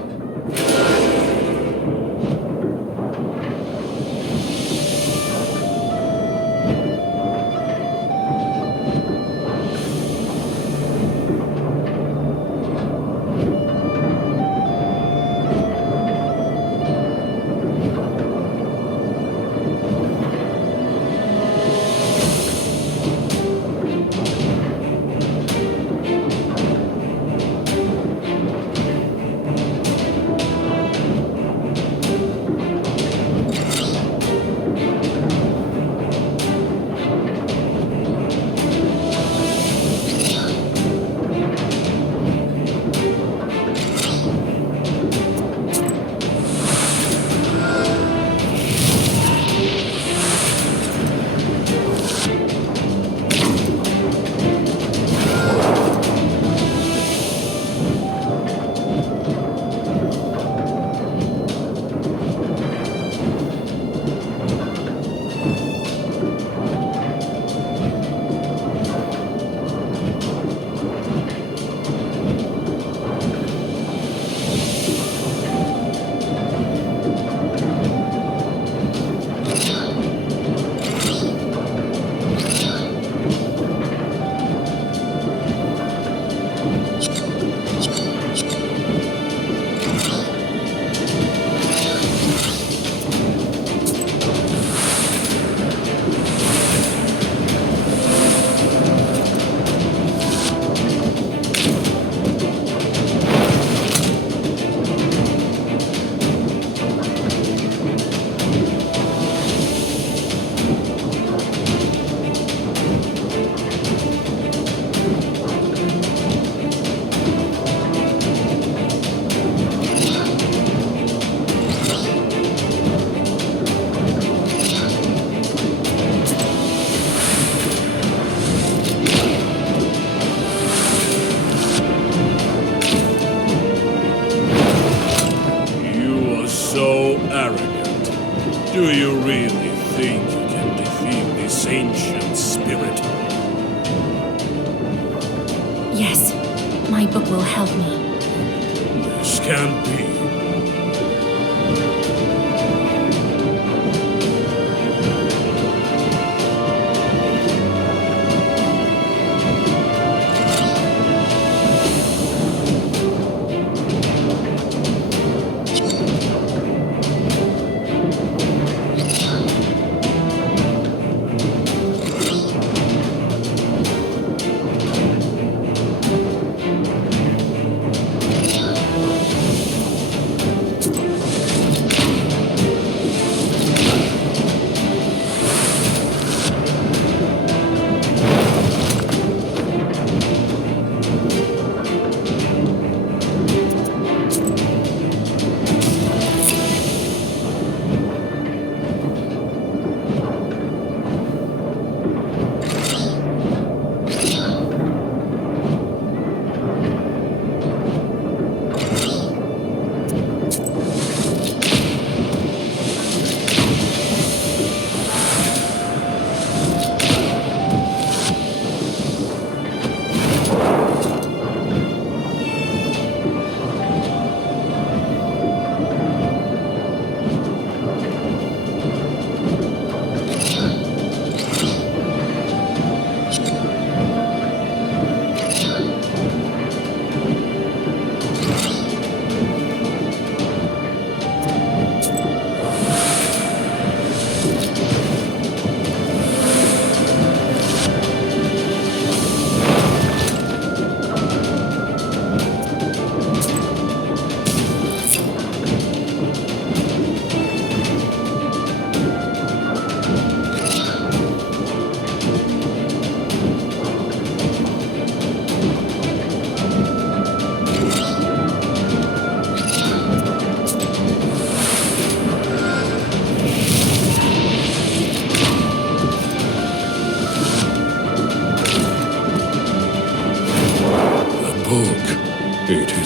Do you really think you can defeat this ancient spirit? Yes, my book will help me. This can't be.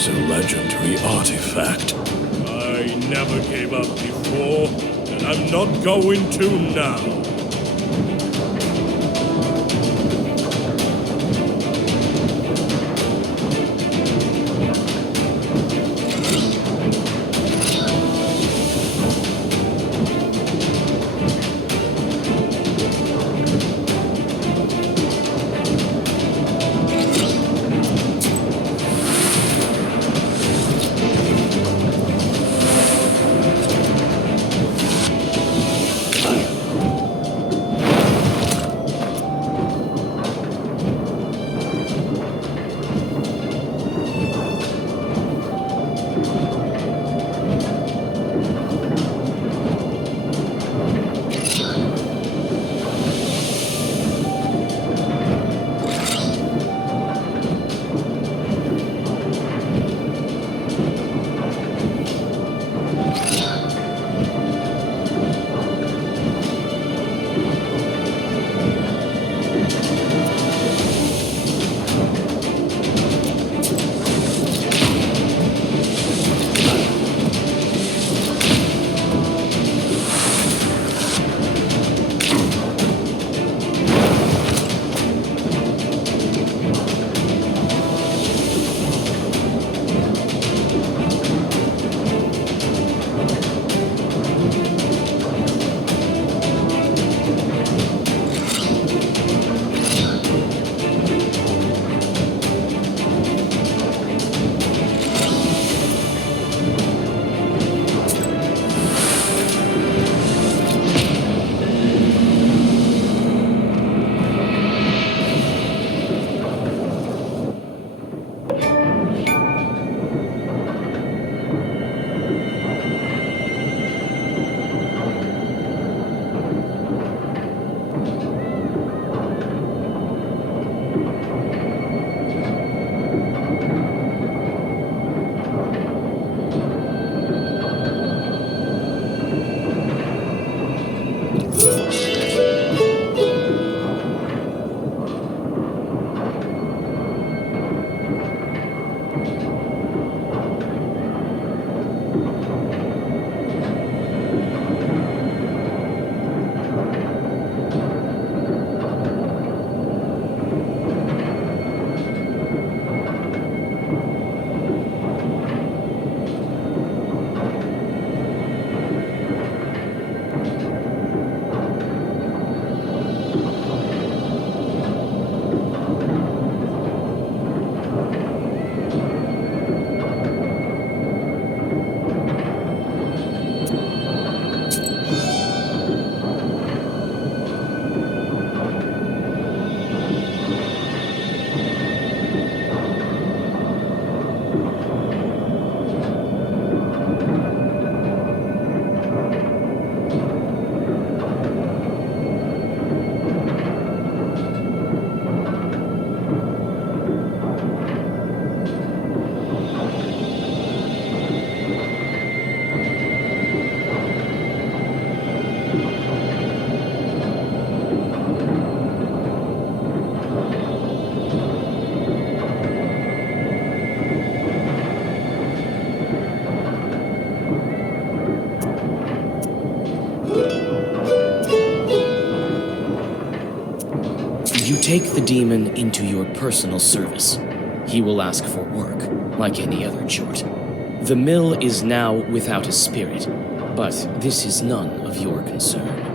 is a legendary artifact. I never gave up before, and I'm not going to now. You take the demon into your personal service. He will ask for work, like any other jort. The mill is now without a spirit, but this is none of your concern.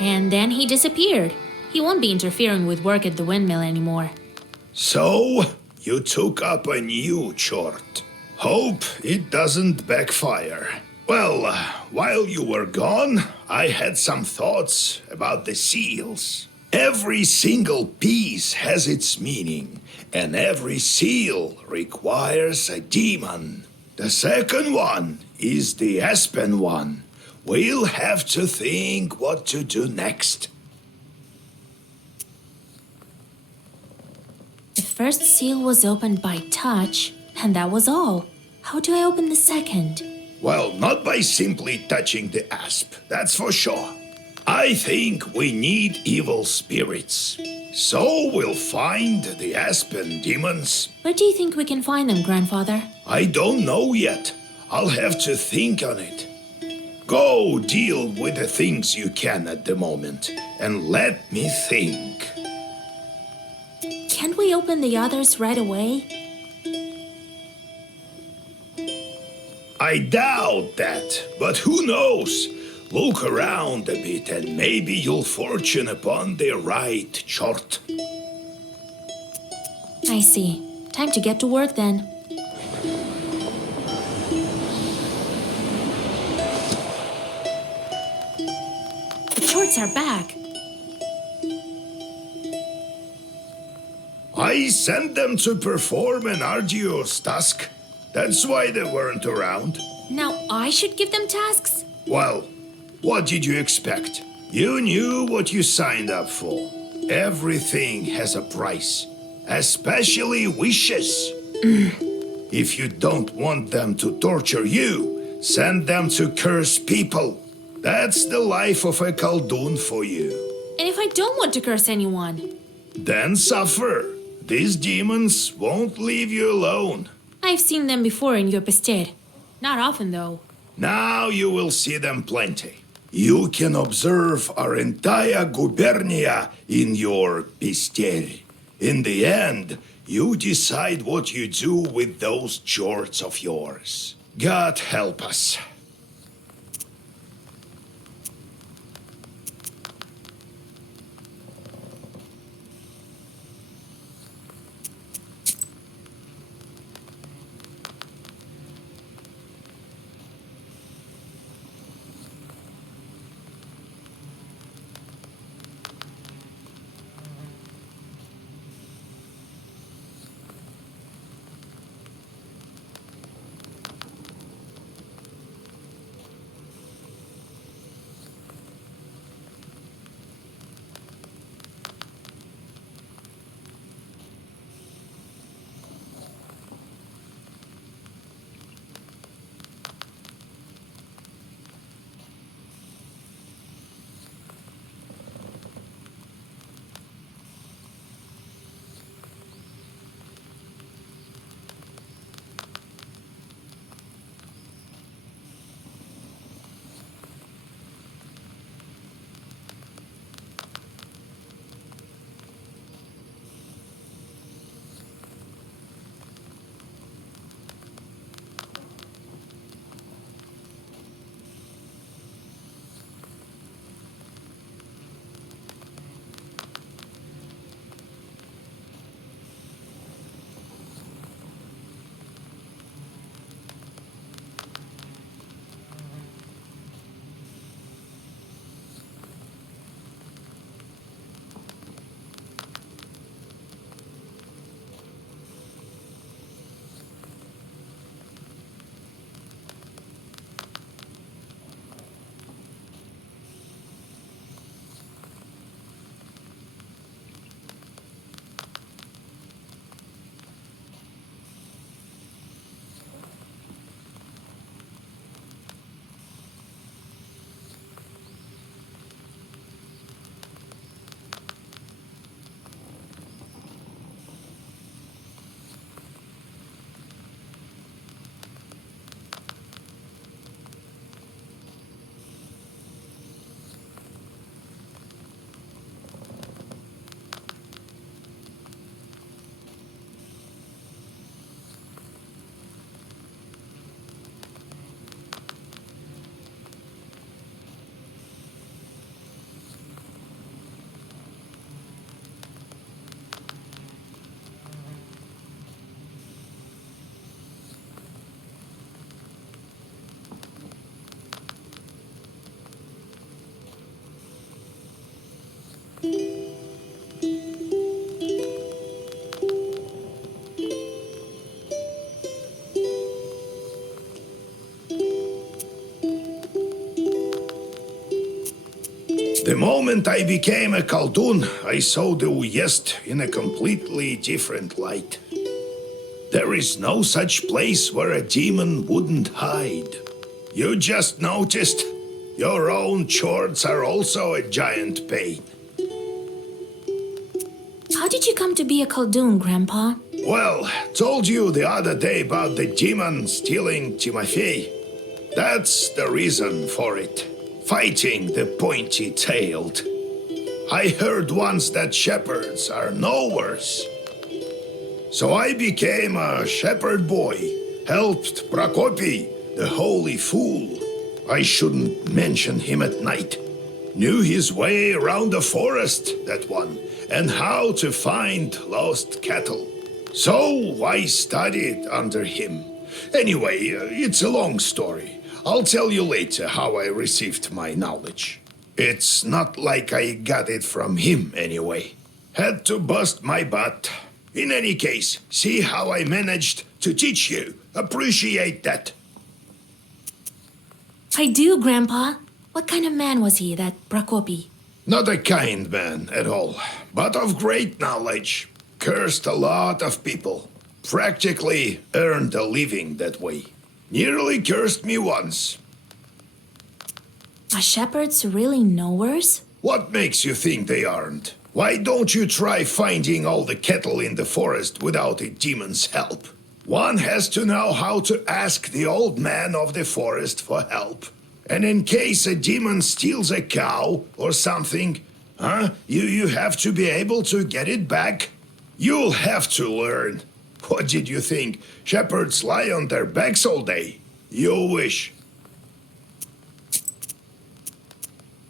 And then he disappeared. He won't be interfering with work at the windmill anymore. So, you took up a new chort. Hope it doesn't backfire. Well, while you were gone, I had some thoughts about the seals. Every single piece has its meaning, and every seal requires a demon. The second one is the aspen one. We'll have to think what to do next. The first seal was opened by touch, and that was all. How do I open the second? Well, not by simply touching the asp, that's for sure. I think we need evil spirits. So we'll find the aspen demons. Where do you think we can find them, Grandfather? I don't know yet. I'll have to think on it. Go deal with the things you can at the moment, and let me think. Can't we open the others right away? I doubt that, but who knows? Look around a bit and maybe you'll fortune upon the right chart. I see. Time to get to work then. The shorts are back. I sent them to perform an arduous task. That's why they weren't around. Now I should give them tasks? Well, what did you expect? You knew what you signed up for. Everything has a price, especially wishes. If you don't want them to torture you, send them to curse people. That's the life of a Khaldun for you. And if I don't want to curse anyone? Then suffer. These demons won't leave you alone. I've seen them before in your Pested. Not often, though. Now you will see them plenty. You can observe our entire gubernia in your Pister. In the end, you decide what you do with those chords of yours. God help us. The moment I became a Khaldun, I saw the West in a completely different light. There is no such place where a demon wouldn't hide. You just noticed? Your own chords are also a giant pain. How did you come to be a Khaldun, Grandpa? Well, told you the other day about the demon stealing Timofey. That's the reason for it. Fighting the pointy-tailed. I heard once that shepherds are no worse. So I became a shepherd boy, helped Prokopy, the holy fool. I shouldn't mention him at night. Knew his way around the forest, that one, and how to find lost cattle. So I studied under him. Anyway, it's a long story. I'll tell you later how I received my knowledge. It's not like I got it from him anyway. Had to bust my butt. In any case, see how I managed to teach you. Appreciate that. I do, Grandpa. What kind of man was he, that Prokopy? Not a kind man at all, but of great knowledge. Cursed a lot of people. Practically earned a living that way. Nearly cursed me once. Are shepherds really knowers? What makes you think they aren't? Why don't you try finding all the cattle in the forest without a demon's help? One has to know how to ask the old man of the forest for help. And in case a demon steals a cow or something, you have to be able to get it back. You'll have to learn. What did you think? Shepherds lie on their backs all day? You wish.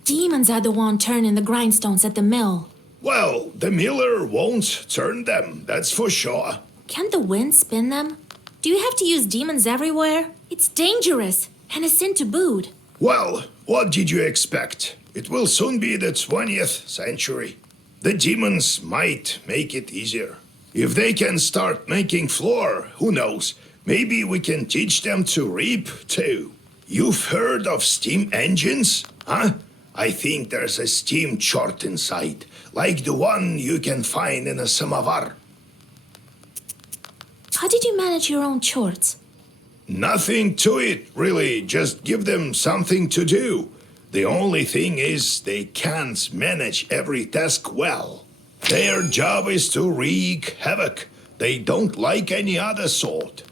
Demons are the one turning the grindstones at the mill. Well, the miller won't turn them, that's for sure. Can't the wind spin them? Do you have to use demons everywhere? It's dangerous, and a sin to boot. Well, what did you expect? It will soon be the 20th century. The demons might make it easier. If they can start making flour, who knows? Maybe we can teach them to reap, too. You've heard of steam engines? Huh? I think there's a steam chart inside, like the one you can find in a samovar. How did you manage your own chores? Nothing to it, really. Just give them something to do. The only thing is they can't manage every task well. Their job is to wreak havoc. They don't like any other sort.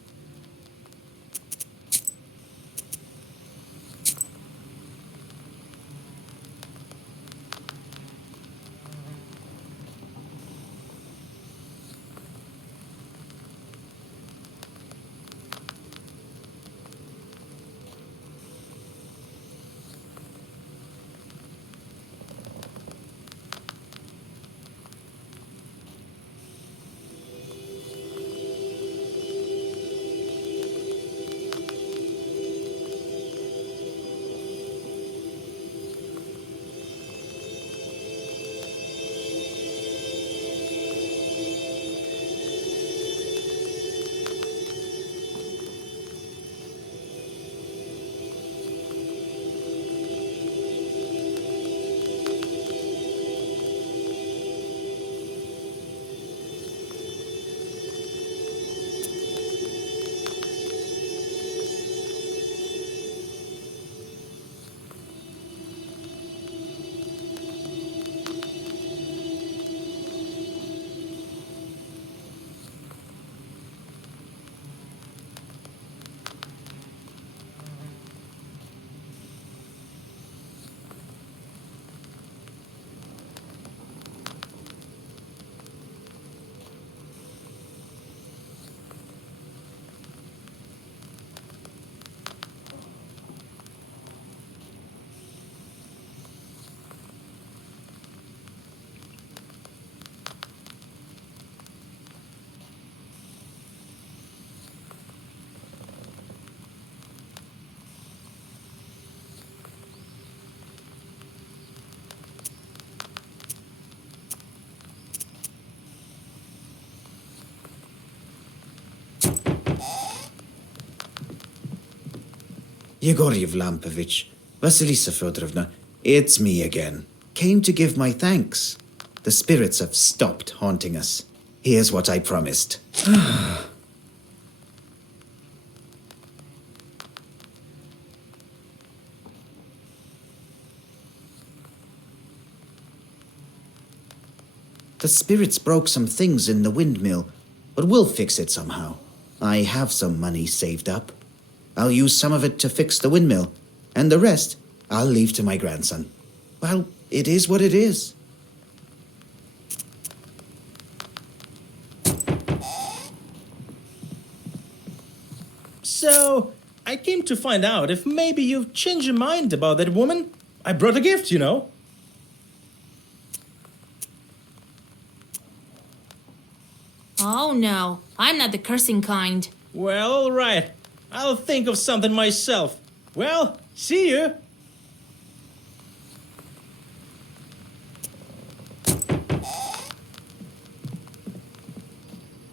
Yegor Yevlampovich, Vasilisa Fyodorovna, it's me again. came to give my thanks. The spirits have stopped haunting us. Here's what I promised. The spirits broke some things in the windmill, but we'll fix it somehow. I have some money saved up. I'll use some of it to fix the windmill, and the rest I'll leave to my grandson. Well, it is what it is. So, I came to find out if maybe you've changed your mind about that woman. I brought a gift, you know. Oh no, I'm not the cursing kind. Well, all right. I'll think of something myself. Well, see you.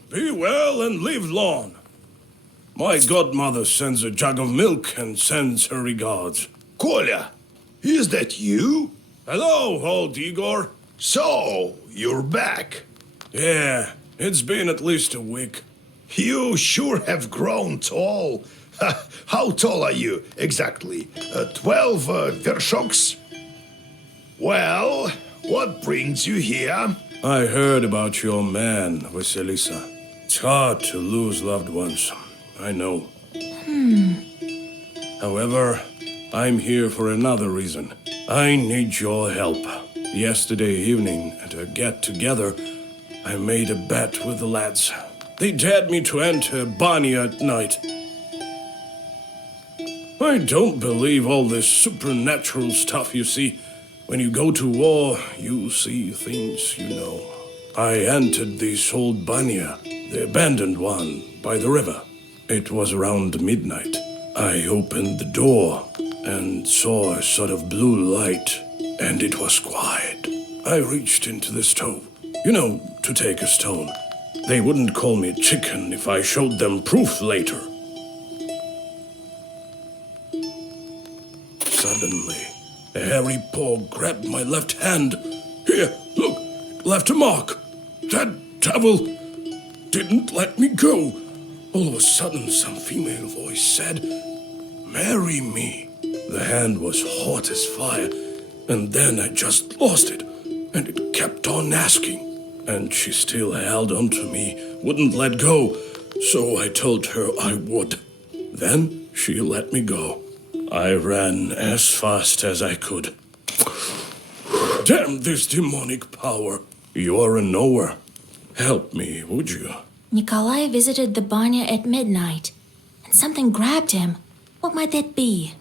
Be well and live long. My godmother sends a jug of milk and sends her regards. Kolya, is that you? Hello, old Igor. So, you're back. Yeah, it's been at least a week. You sure have grown tall. How tall are you, exactly? 12 vershoks? Well, what brings you here? I heard about your man, Vasilisa. It's hard to lose loved ones. I know. However, I'm here for another reason. I need your help. Yesterday evening, at a get-together, I made a bet with the lads. They dared me to enter Banya at night. I don't believe all this supernatural stuff you see. When you go to war, you see things you know. I entered this old Banya, the abandoned one, by the river. It was around midnight. I opened the door and saw a sort of blue light, and it was quiet. I reached into the stove, you know, to take a stone. They wouldn't call me chicken if I showed them proof later. Suddenly, a hairy paw grabbed my left hand. Here, look, it left a mark. That devil didn't let me go. All of a sudden, some female voice said, "Marry me." The hand was hot as fire, and then I just lost it, and it kept on asking. And she still held on to me, wouldn't let go, so I told her I would. Then she let me go. I ran as fast as I could. Damn this demonic power. You're a knower. Help me, would you? Nikolai visited the Banya at midnight, and something grabbed him. What might that be?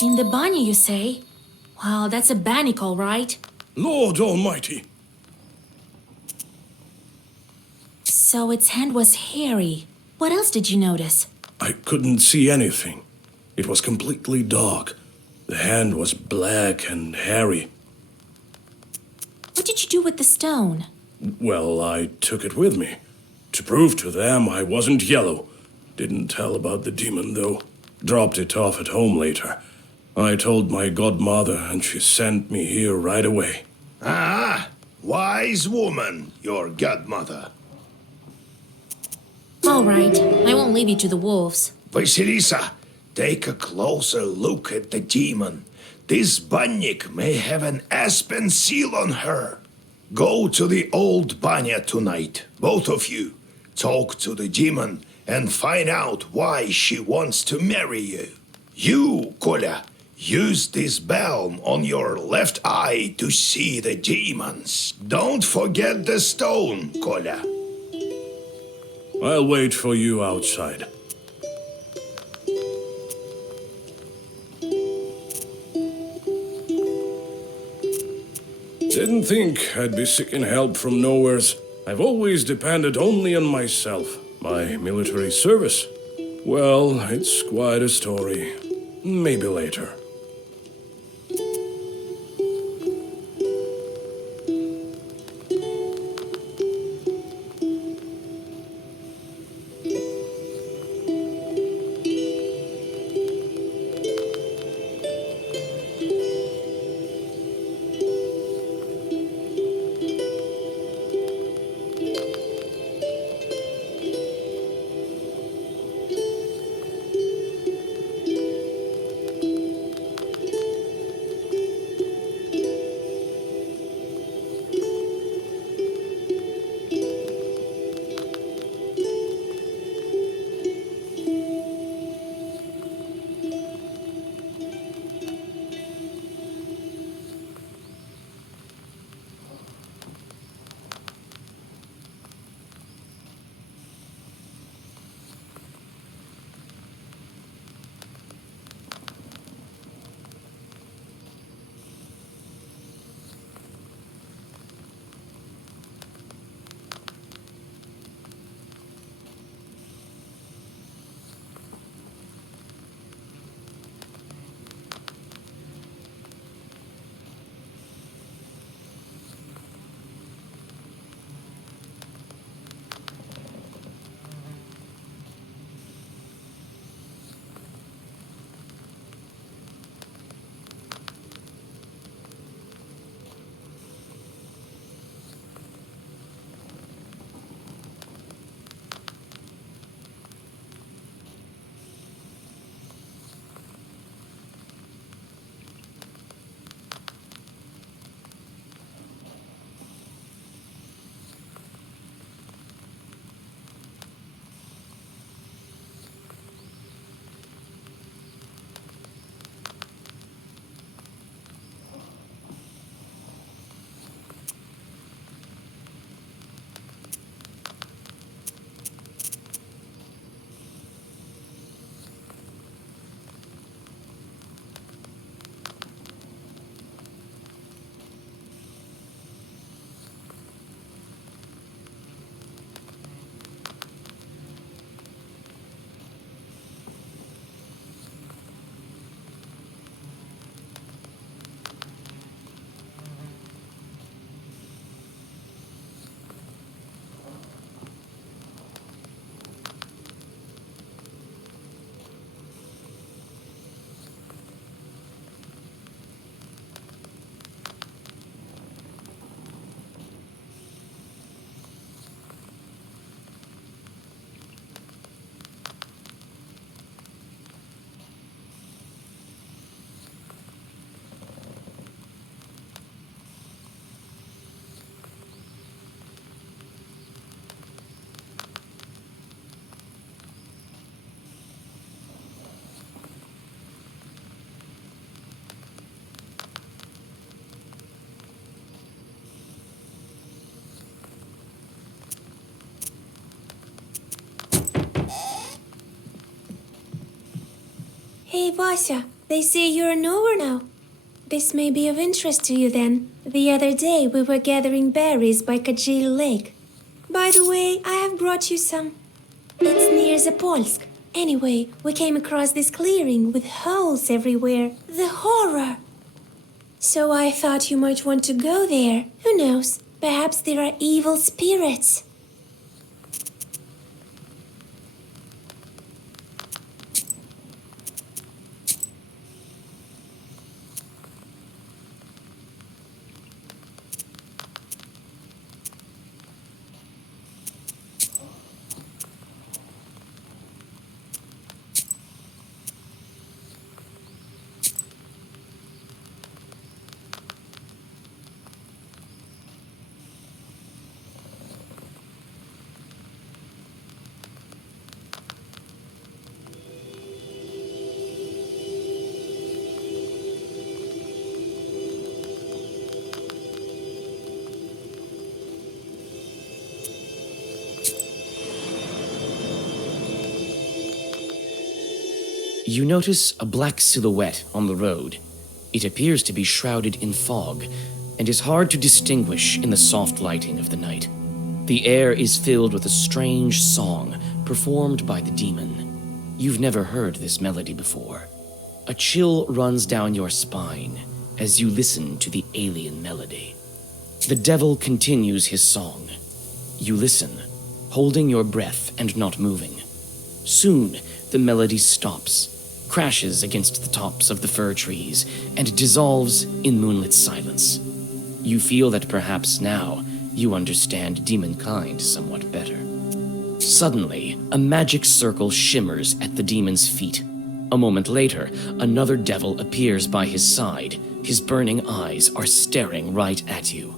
In the Banya, you say? Wow, that's a bannicle, right? Lord Almighty. So its hand was hairy. What else did you notice? I couldn't see anything. It was completely dark. The hand was black and hairy. What did you do with the stone? Well, I took it with me. To prove to them I wasn't yellow. Didn't tell about the demon, though. Dropped it off at home later. I told my godmother, and she sent me here right away. Ah, wise woman, your godmother. All right, I won't leave you to the wolves. Vasilisa, take a closer look at the demon. This bannik may have an aspen seal on her. Go to the old banya tonight, both of you. Talk to the demon and find out why she wants to marry you. You, Kolya, use this balm on your left eye to see the demons. Don't forget the stone, Kolya. I'll wait for you outside. Didn't think I'd be seeking help from nowheres. I've always depended only on myself. My military service? Well, it's quite a story. Maybe later. Hey, Vasya, they say you're a knower now. This may be of interest to you then. The other day we were gathering berries by Kajil Lake. By the way, I have brought you some. It's near Zapolsk. Anyway, we came across this clearing with holes everywhere. The horror! So I thought you might want to go there. Who knows? Perhaps there are evil spirits. You notice a black silhouette on the road. It appears to be shrouded in fog and is hard to distinguish in the soft lighting of the night. The air is filled with a strange song performed by the demon. You've never heard this melody before. A chill runs down your spine as you listen to the alien melody. The devil continues his song. You listen, holding your breath and not moving. Soon, the melody stops, crashes against the tops of the fir trees, and dissolves in moonlit silence. You feel that perhaps now you understand demonkind somewhat better. Suddenly, a magic circle shimmers at the demon's feet. A moment later, another devil appears by his side. His burning eyes are staring right at you.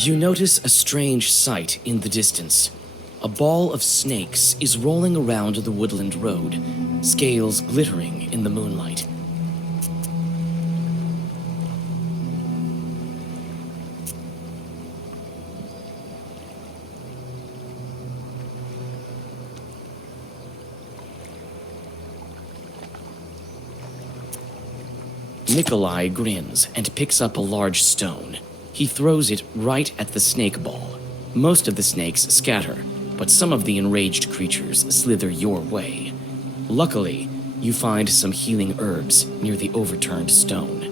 You notice a strange sight in the distance. A ball of snakes is rolling around the woodland road, scales glittering in the moonlight. Nikolai grins and picks up a large stone. He throws it right at the snake ball. Most of the snakes scatter, but some of the enraged creatures slither your way. Luckily, you find some healing herbs near the overturned stone.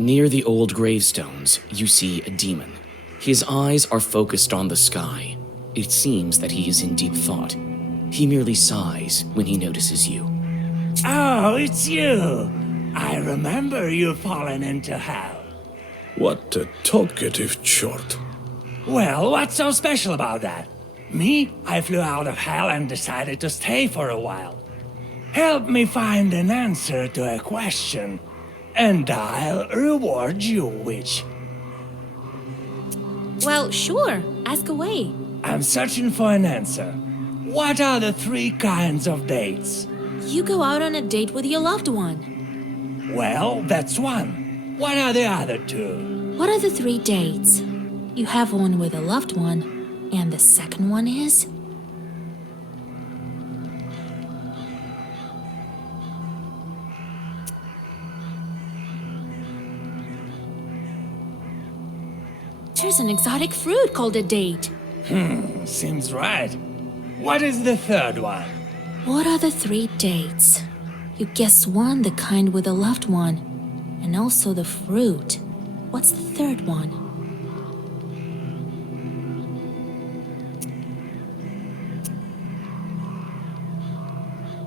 Near the old gravestones, you see a demon. His eyes are focused on the sky. It seems that he is in deep thought. He merely sighs when he notices you. Oh, it's you! I remember you falling into hell. What a talkative chort. Well, what's so special about that? Me, I flew out of hell and decided to stay for a while. Help me find an answer to a question, and I'll reward you, witch. Well, sure. Ask away. I'm searching for an answer. What are the 3 kinds of dates? You go out on a date with your loved one. Well, that's one. What are the other 2? What are the 3 dates? You have one with a loved one, and the second one is? There's an exotic fruit called a date. Seems right. What is the third one? What are the 3 dates? You guessed one, the kind with a loved one. And also the fruit. What's the third one?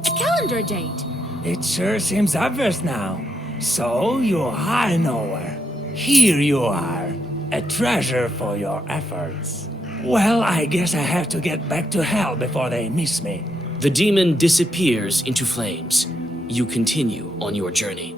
A calendar date. It sure seems obvious now. So you are a knower. Here you are, a treasure for your efforts. Well, I guess I have to get back to hell before they miss me. The demon disappears into flames. You continue on your journey.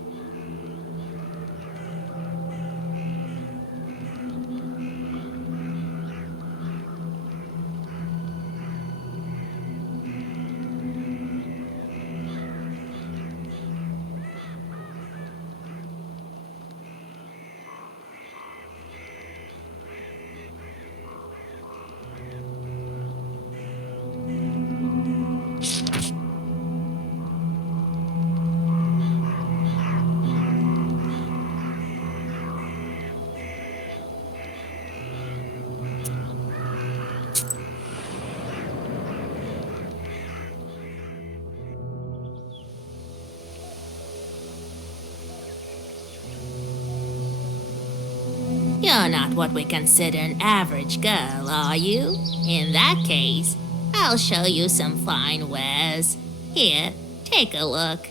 You're not what we consider an average girl, are you? In that case, I'll show you some fine wares. Here, take a look.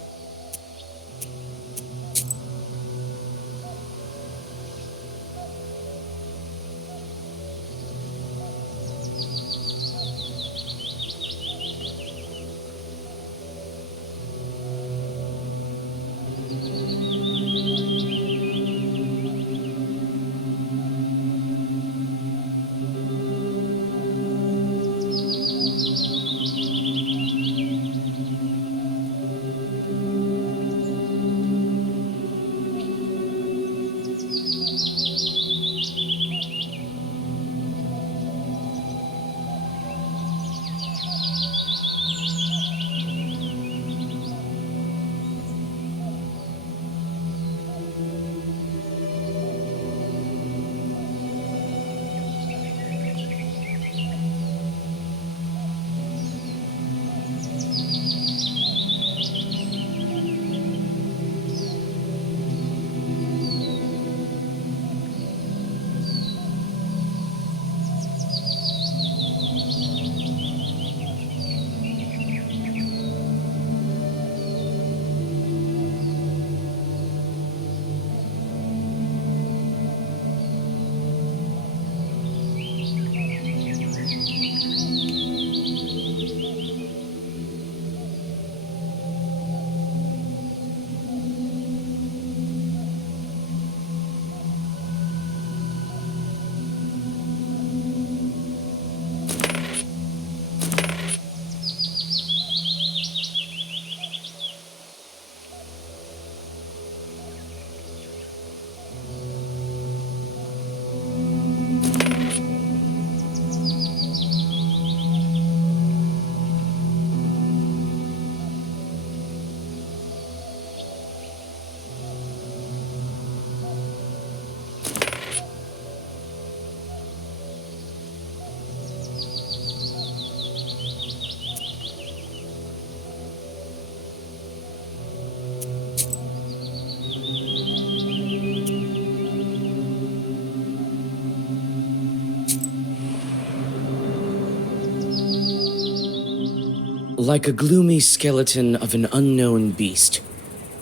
Like a gloomy skeleton of an unknown beast,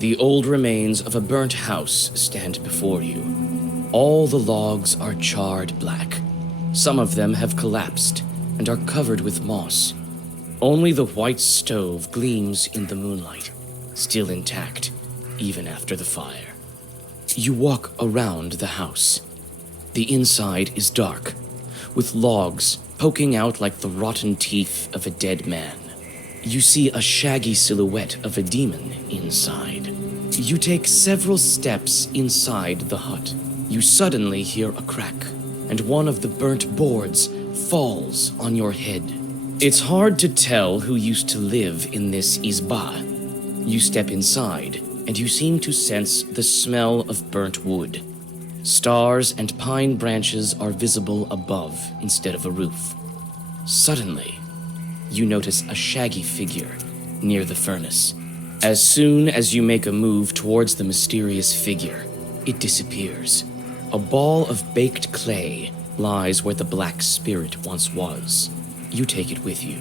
the old remains of a burnt house stand before you. All the logs are charred black. Some of them have collapsed and are covered with moss. Only the white stove gleams in the moonlight, still intact, even after the fire. You walk around the house. The inside is dark, with logs poking out like the rotten teeth of a dead man. You see a shaggy silhouette of a demon inside. You take several steps inside the hut. You suddenly hear a crack, and one of the burnt boards falls on your head. It's hard to tell who used to live in this izba. You step inside, and you seem to sense the smell of burnt wood. Stars and pine branches are visible above instead of a roof. Suddenly, you notice a shaggy figure near the furnace. As soon as you make a move towards the mysterious figure, it disappears. A ball of baked clay lies where the black spirit once was. You take it with you.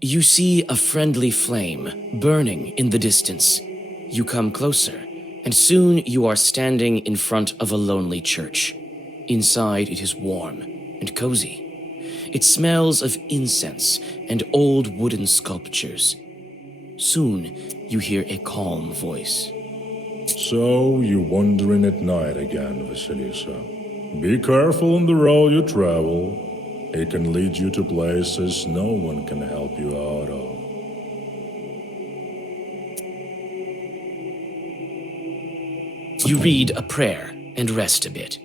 You see a friendly flame burning in the distance. You come closer, and soon you are standing in front of a lonely church. Inside it is warm and cozy. It smells of incense and old wooden sculptures. Soon you hear a calm voice. So you're wandering at night again, Vasilisa. Be careful on the road you travel. It can lead you to places no one can help you out of. You read a prayer and rest a bit.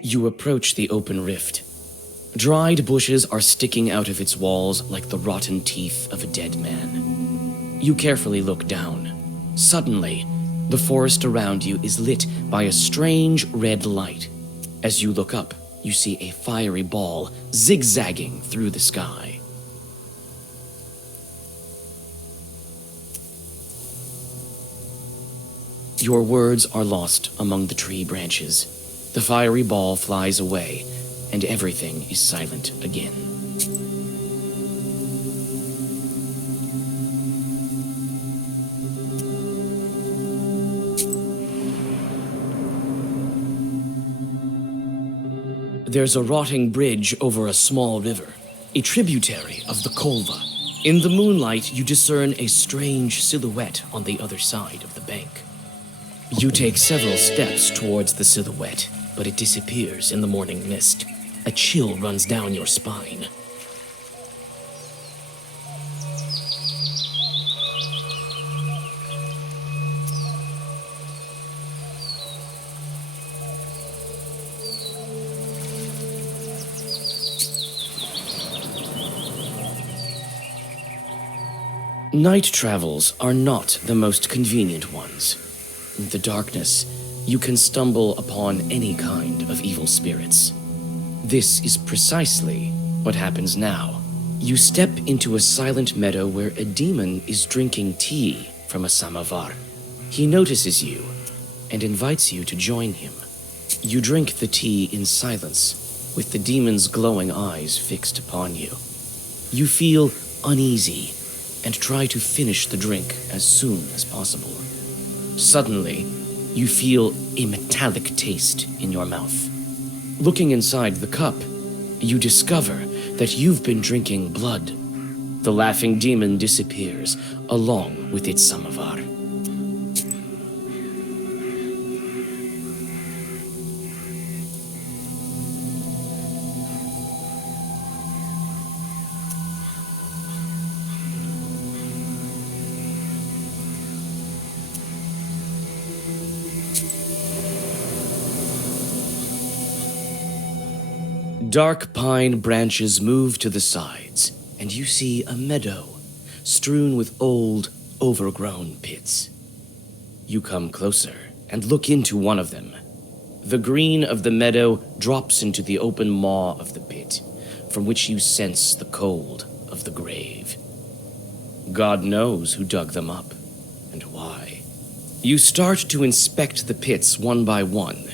You approach the open rift. Dried bushes are sticking out of its walls like the rotten teeth of a dead man. You carefully look down. Suddenly, the forest around you is lit by a strange red light. As you look up, you see a fiery ball zigzagging through the sky. Your words are lost among the tree branches. The fiery ball flies away, and everything is silent again. There's a rotting bridge over a small river, a tributary of the Kolva. In the moonlight, you discern a strange silhouette on the other side of the bank. You take several steps towards the silhouette, but it disappears in the morning mist. A chill runs down your spine. Night travels are not the most convenient ones. In the darkness, you can stumble upon any kind of evil spirits. This is precisely what happens now. You step into a silent meadow where a demon is drinking tea from a samovar. He notices you and invites you to join him. You drink the tea in silence, with the demon's glowing eyes fixed upon you. You feel uneasy and try to finish the drink as soon as possible. Suddenly, you feel a metallic taste in your mouth. Looking inside the cup, you discover that you've been drinking blood. The laughing demon disappears, along with its samovar. Dark pine branches move to the sides, and you see a meadow strewn with old, overgrown pits. You come closer and look into one of them. The green of the meadow drops into the open maw of the pit, from which you sense the cold of the grave. God knows who dug them up and why. You start to inspect the pits one by one.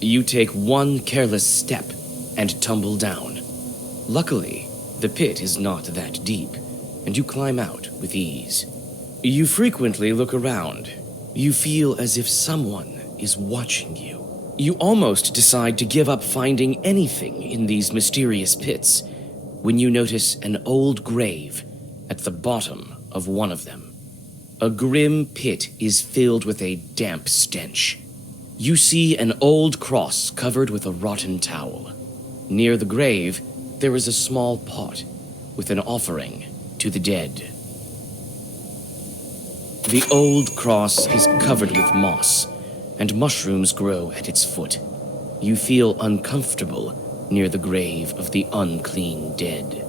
You take one careless step and tumble down. Luckily, the pit is not that deep, and you climb out with ease. You frequently look around. You feel as if someone is watching you. You almost decide to give up finding anything in these mysterious pits when you notice an old grave at the bottom of one of them. A grim pit is filled with a damp stench. You see an old cross covered with a rotten towel. Near the grave, there is a small pot with an offering to the dead. The old cross is covered with moss, and mushrooms grow at its foot. You feel uncomfortable near the grave of the unclean dead.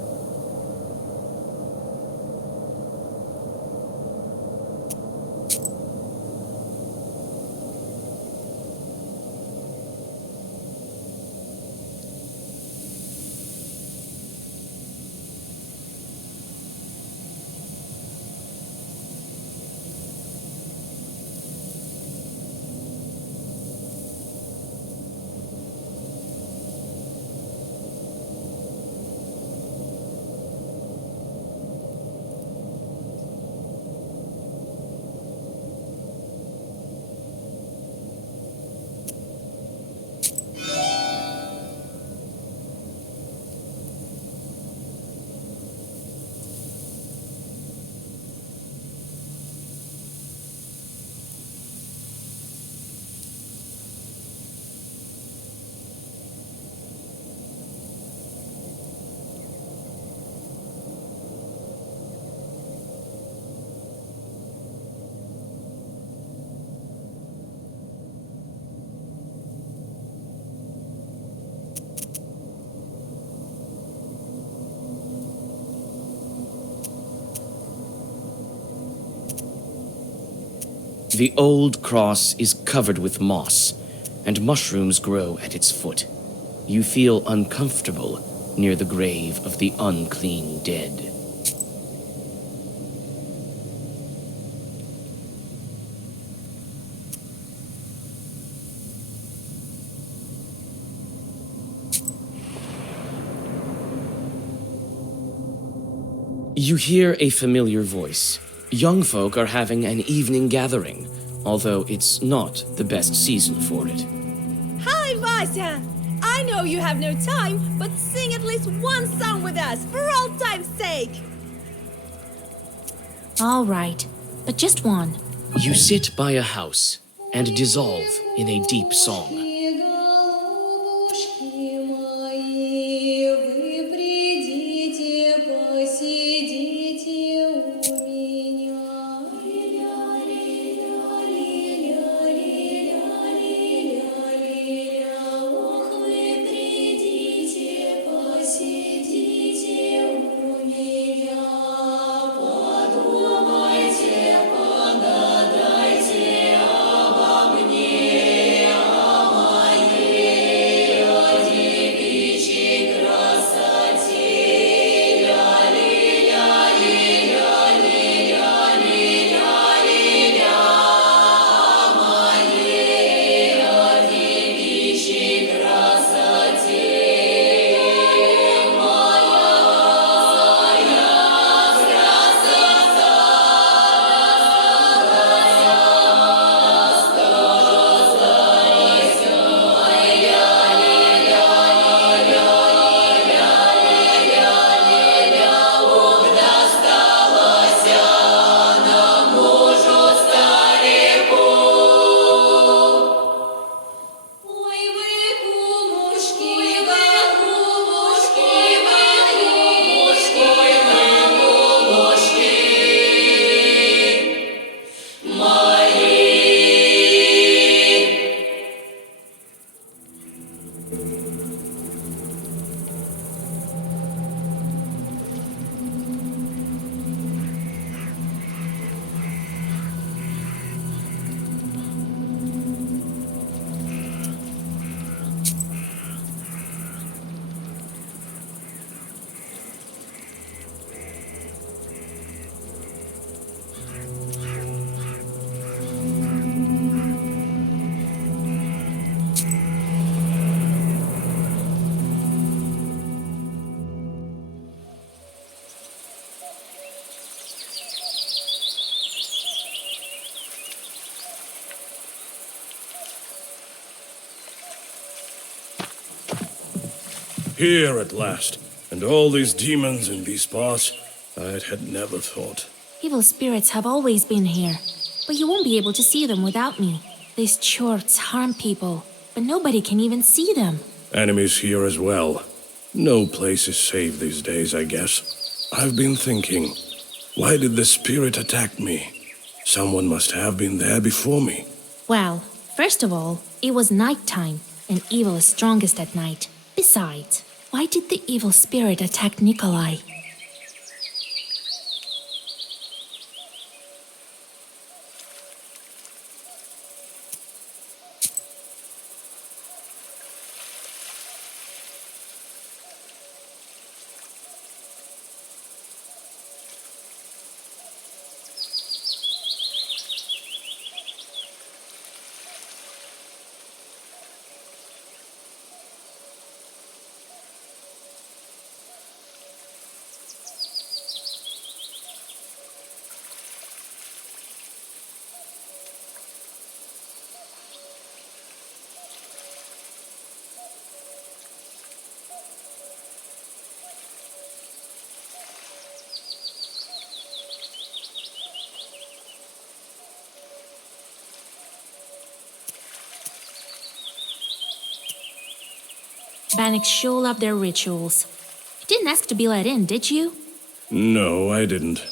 The old cross is covered with moss, and mushrooms grow at its foot. You feel uncomfortable near the grave of the unclean dead. You hear a familiar voice. Young folk are having an evening gathering, although it's not the best season for it. Hi, Vasya! I know you have no time, but sing at least one song with us, for old time's sake! All right, but just one. You sit by a house and dissolve in a deep song. Here at last. And all these demons in these parts, I had never thought. Evil spirits have always been here, but you won't be able to see them without me. These chorts harm people, but nobody can even see them. Enemies here as well. No place is safe these days, I guess. I've been thinking, why did the spirit attack me? Someone must have been there before me. Well, first of all, it was nighttime, and evil is strongest at night. Besides, why did the evil spirit attack Nikolai? Bannock sure love their rituals. You didn't ask to be let in, did you? No, I didn't.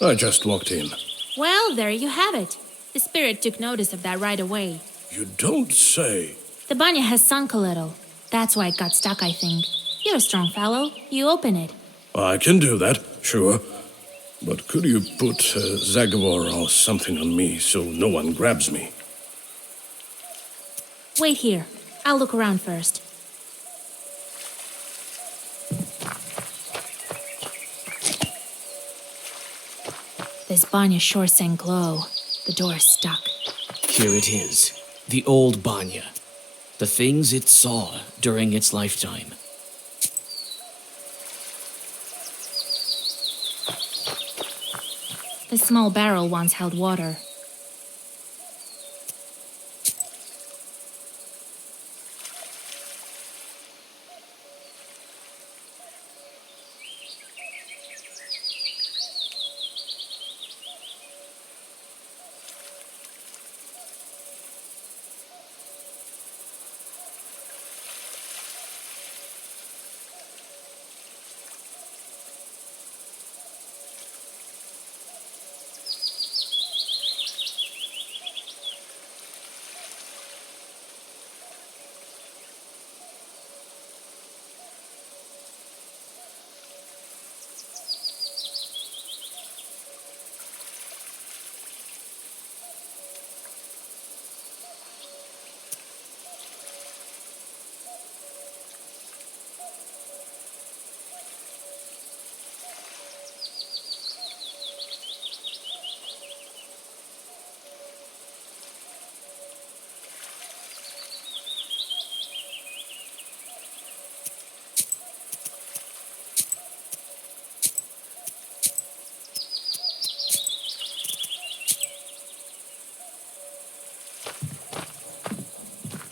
I just walked in. Well, there you have it. The spirit took notice of that right away. You don't say. The banya has sunk a little. That's why it got stuck, I think. You're a strong fellow. You open it. I can do that, sure. But could you put Zagor or something on me so no one grabs me? Wait here. I'll look around first. This banya sure sang glow. The door's stuck. Here it is, the old banya. The things it saw during its lifetime. The small barrel once held water.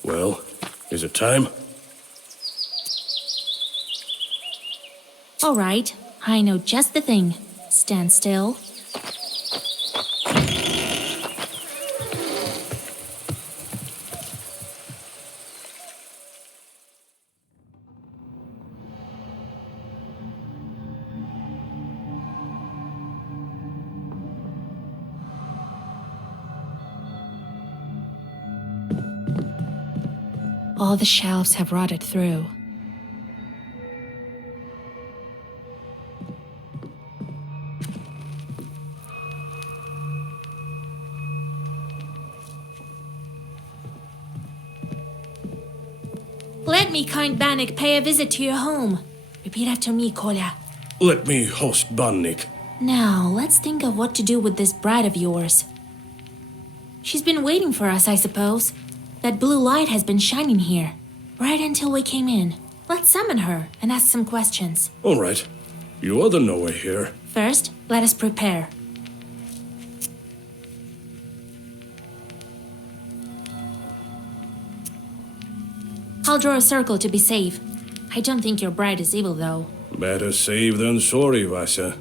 Well, is it time? All right, I know just the thing. Stand still. All the shelves have rotted through. Let me, kind Bannock, pay a visit to your home. Repeat after me, Kolya. Let me host Bannik. Now, let's think of what to do with this bride of yours. She's been waiting for us, I suppose. That blue light has been shining here, right until we came in. Let's summon her and ask some questions. All right. You are the knower here. First, let us prepare. I'll draw a circle to be safe. I don't think your bride is evil, though. Better safe than sorry, Vasa.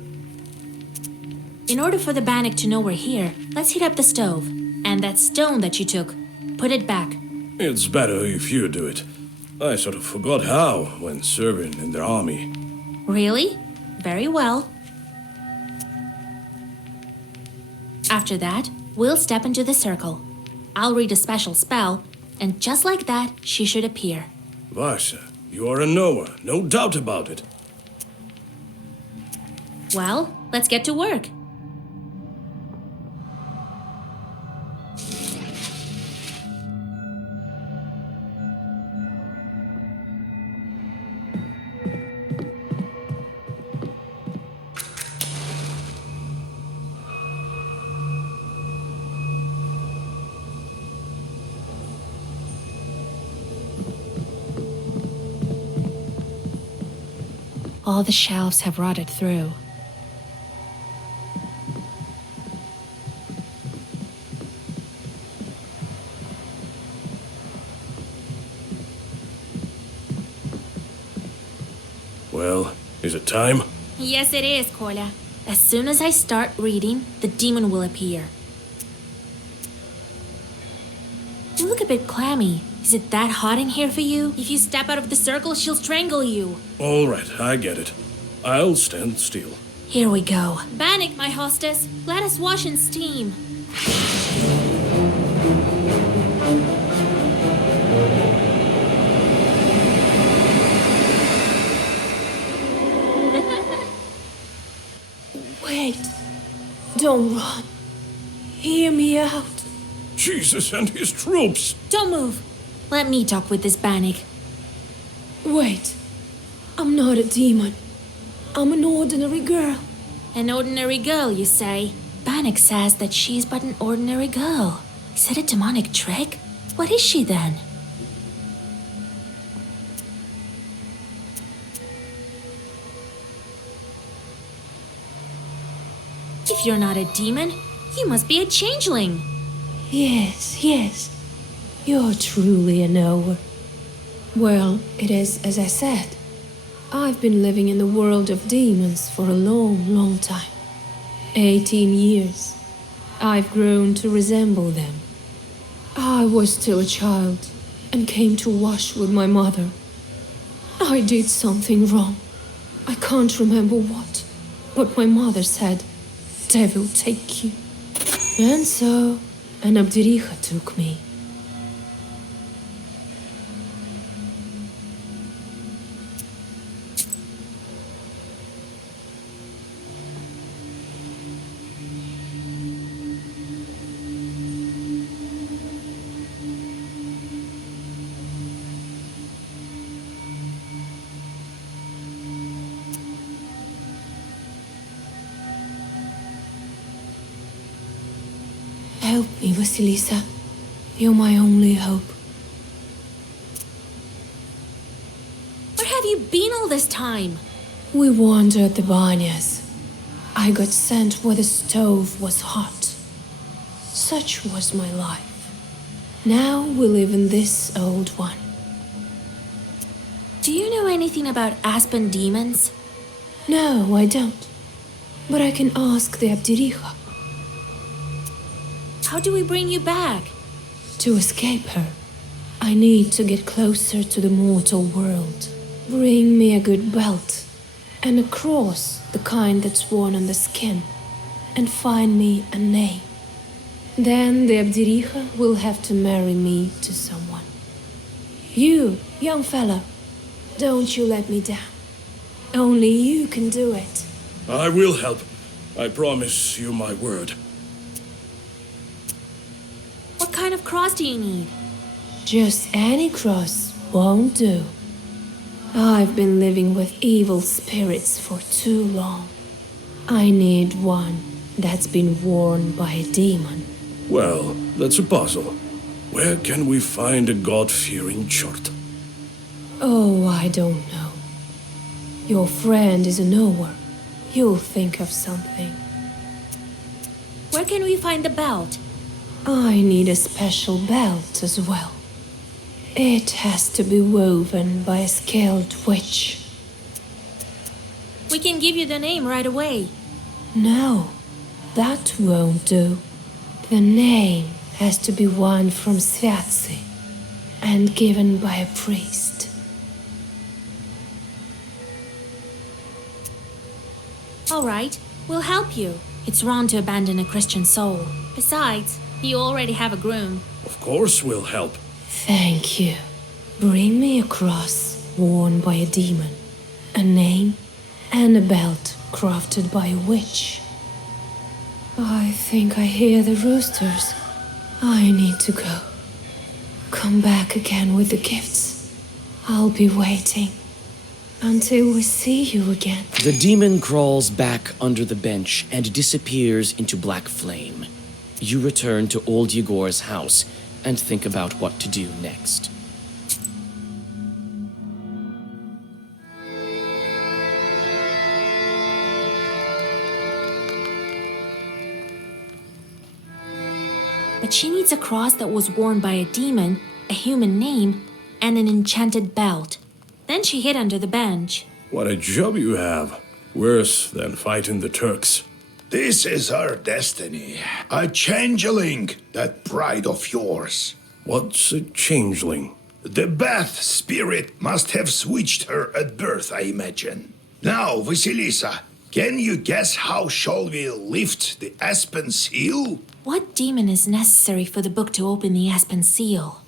In order for the Bannock to know we're here, let's heat up the stove. And that stone that you took, put it back. It's better if you do it. I sort of forgot how when serving in the army. Really? Very well. After that, we'll step into the circle. I'll read a special spell, and just like that, she should appear. Vasa, you are a knower, no doubt about it. Well, let's get to work. All the shelves have rotted through. Well, is it time? Yes, it is, Kolya. As soon as I start reading, the demon will appear. You look a bit clammy. Is it that hot in here for you? If you step out of the circle, she'll strangle you. All right, I get it. I'll stand still. Here we go. Bannock, my hostess, let us wash and steam. Wait. Don't run. Hear me out. Jesus and his troops! Don't move. Let me talk with this Bannock. Wait. I'm not a demon. I'm an ordinary girl. An ordinary girl, you say? Bannock says that she's but an ordinary girl. Is it a demonic trick? What is she then? If you're not a demon, you must be a changeling. Yes. You're truly a knower. Well, it is as I said. I've been living in the world of demons for a long time. 18 years. I've grown to resemble them. I was still a child and came to wash with my mother. I did something wrong. I can't remember what, but my mother said, "Devil take you." And so, an Abdericha took me. Help me, Vasilisa. You're my only hope. Where have you been all this time? We wandered the banyas. I got sent where the stove was hot. Such was my life. Now we live in this old one. Do you know anything about aspen demons? No, I don't. But I can ask the Abdericha. How do we bring you back? To escape her, I need to get closer to the mortal world. Bring me a good belt and a cross, the kind that's worn on the skin, and find me a name. Then the Abdericha will have to marry me to someone. You, young fella, don't you let me down. Only you can do it. I will help. I promise you my word. What kind of cross do you need? Just any cross won't do. I've been living with evil spirits for too long. I need one that's been worn by a demon. Well, that's a puzzle. Where can we find a God-fearing chart? Oh, I don't know. Your friend is a knower. You'll think of something. Where can we find the belt? I need a special belt as well. It has to be woven by a skilled witch. We can give you the name right away. No, that won't do. The name has to be one from Sviatsi and given by a priest. All right, we'll help you. It's wrong to abandon a Christian soul. Besides, you already have a groom. Of course we'll help. Thank you. Bring me a cross worn by a demon, a name, and a belt crafted by a witch. I think I hear the roosters. I need to go. Come back again with the gifts. I'll be waiting until we see you again. The demon crawls back under the bench and disappears into black flame. You return to old Yegor's house and think about what to do next. But she needs a cross that was worn by a demon, a human name, and an enchanted belt. Then she hid under the bench. What a job you have. Worse than fighting the Turks. This is her destiny. A changeling, that bride of yours. What's a changeling? The Bath spirit must have switched her at birth, I imagine. Now, Vasilisa, can you guess how shall we lift the aspen seal? What demon is necessary for the book to open the aspen seal?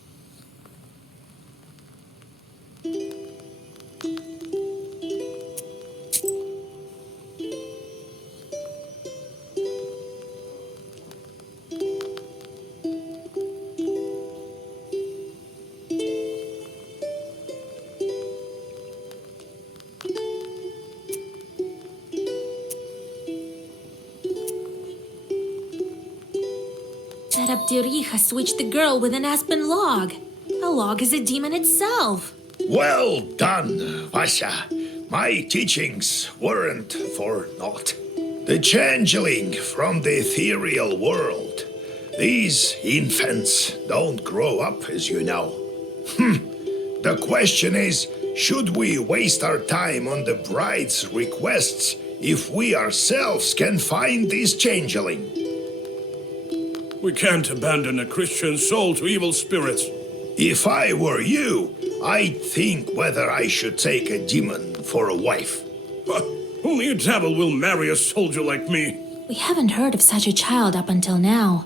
That Abdiricha switched the girl with an aspen log. A log is a demon itself. Well done, Vasha. My teachings weren't for naught. The changeling from the ethereal world. These infants don't grow up, as you know. The question is, should we waste our time on the bride's requests if we ourselves can find this changeling? We can't abandon a Christian soul to evil spirits. If I were you, I'd think whether I should take a demon for a wife. Only a devil will marry a soldier like me. We haven't heard of such a child up until now.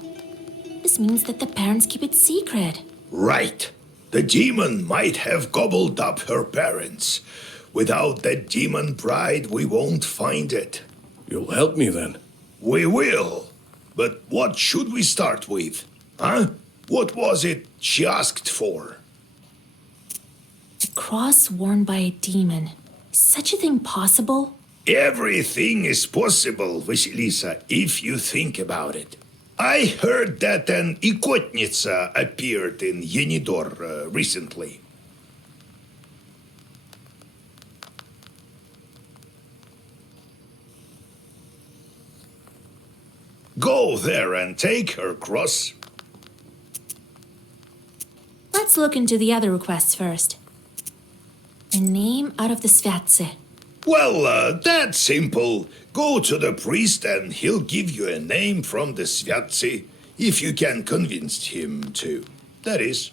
This means that the parents keep it secret. Right. The demon might have gobbled up her parents. Without that demon bride, we won't find it. You'll help me then? We will. But what should we start with? Huh? What was it she asked for? A cross worn by a demon. Is such a thing possible? Everything is possible, Vasilisa, if you think about it. I heard that an ikotnitsa appeared in Yenidor recently. Go there and take her cross. Let's look into the other requests first. A name out of the Sviatse. Well, that's simple. Go to the priest and he'll give you a name from the Sviatse, if you can convince him to. That is.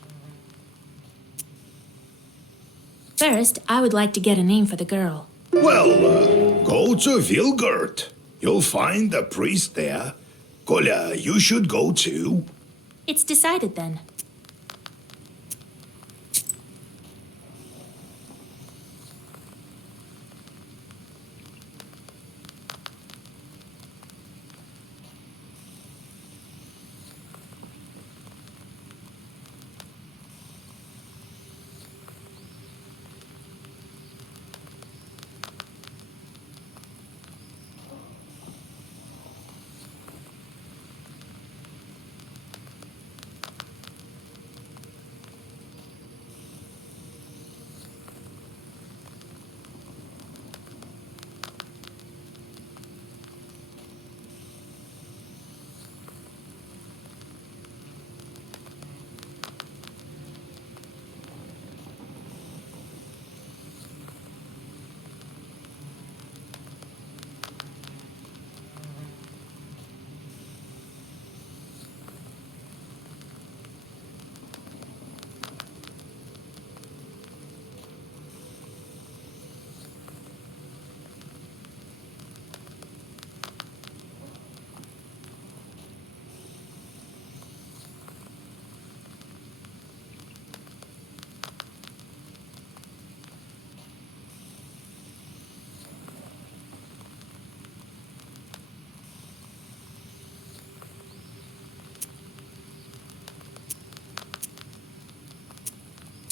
First, I would like to get a name for the girl. Well, go to Vilgard. You'll find a priest there. Kolya, you should go too. It's decided then.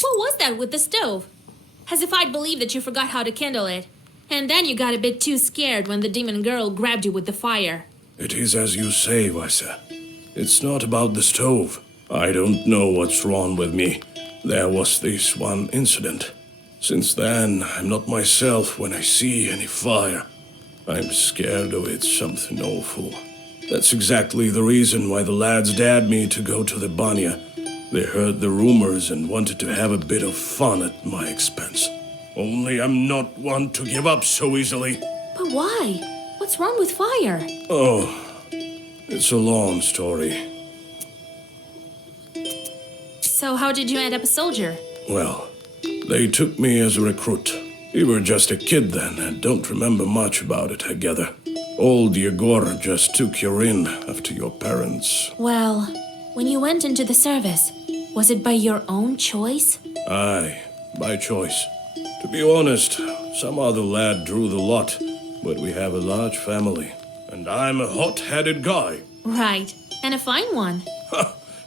What was that with the stove? As if I'd believe that you forgot how to kindle it. And then you got a bit too scared when the demon girl grabbed you with the fire. It is as you say, Vaisa. It's not about the stove. I don't know what's wrong with me. There was this one incident. Since then, I'm not myself when I see any fire. I'm scared of it, something awful. That's exactly the reason why the lads dared me to go to the banya. They heard the rumors and wanted to have a bit of fun at my expense. Only I'm not one to give up so easily. But why? What's wrong with fire? Oh, it's a long story. So how did you end up a soldier? Well, they took me as a recruit. You were just a kid then and don't remember much about it, I gather. Old Yegor just took you in after your parents. Well, when you went into the service, was it by your own choice? Aye, by choice. To be honest, some other lad drew the lot, but we have a large family, and I'm a hot-headed guy. Right, and a fine one.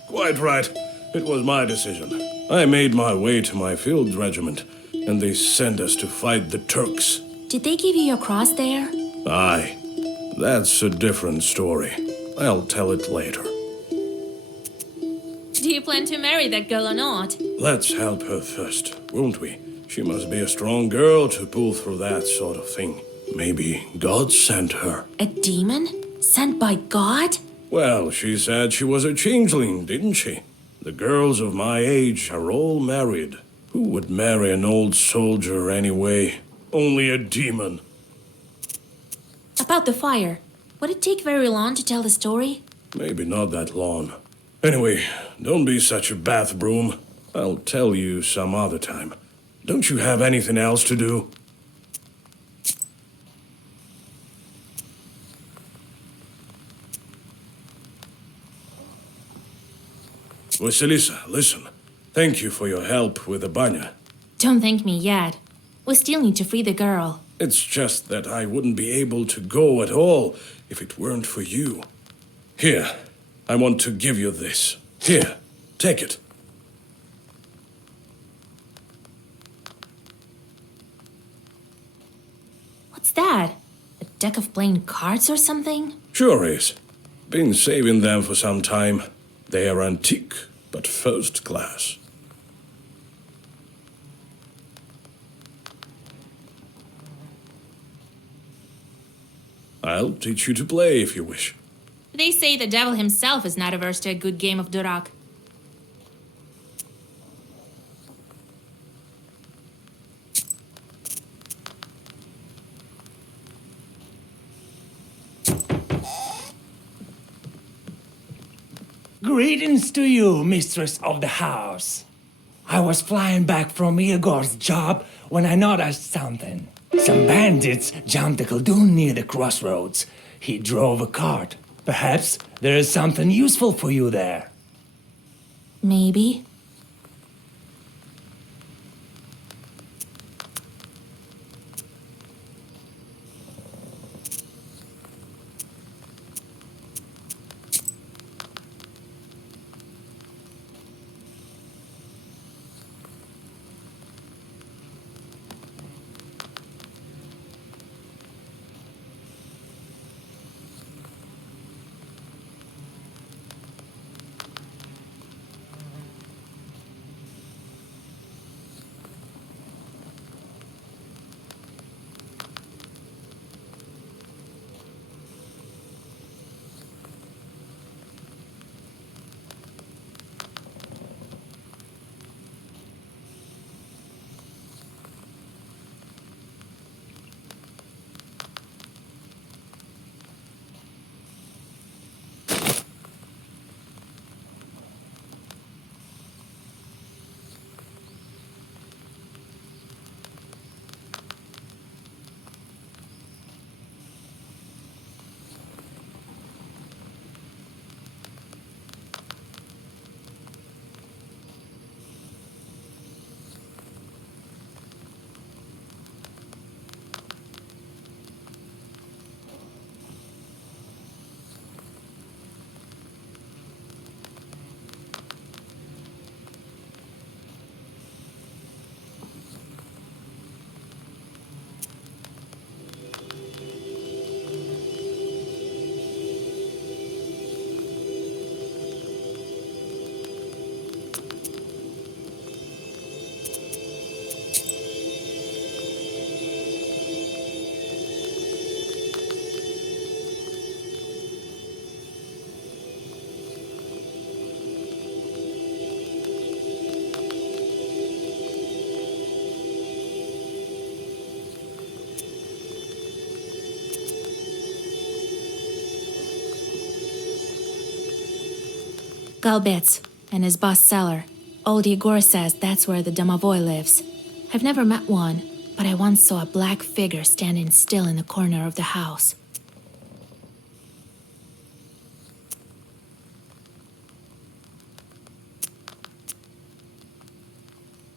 Quite right. It was my decision. I made my way to my field regiment, and they sent us to fight the Turks. Did they give you your cross there? Aye, that's a different story. I'll tell it later. Do you plan to marry that girl or not? Let's help her first, won't we? She must be a strong girl to pull through that sort of thing. Maybe God sent her. A demon? Sent by God? Well, she said she was a changeling, didn't she? The girls of my age are all married. Who would marry an old soldier anyway? Only a demon. About the fire. Would it take very long to tell the story? Maybe not that long. Anyway, don't be such a bath broom. I'll tell you some other time. Don't you have anything else to do? Vasilisa, listen. Thank you for your help with the banya. Don't thank me yet. We still need to free the girl. It's just that I wouldn't be able to go at all if it weren't for you. Here, I want to give you this. Here, take it. What's that? A deck of playing cards or something? Sure is. Been saving them for some time. They are antique, but first class. I'll teach you to play if you wish. They say the devil himself is not averse to a good game of durak. Greetings to you, mistress of the house. I was flying back from Igor's job when I noticed something. Some bandits jumped a Khaldun near the crossroads. He drove a cart. Perhaps there is something useful for you there. Maybe. Galbets and his boss cellar. Old Yegor says that's where the domovoi lives. I've never met one, but I once saw a black figure standing still in the corner of the house.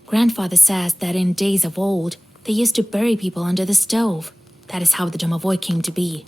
Grandfather says that in days of old, they used to bury people under the stove. That is how the domovoi came to be.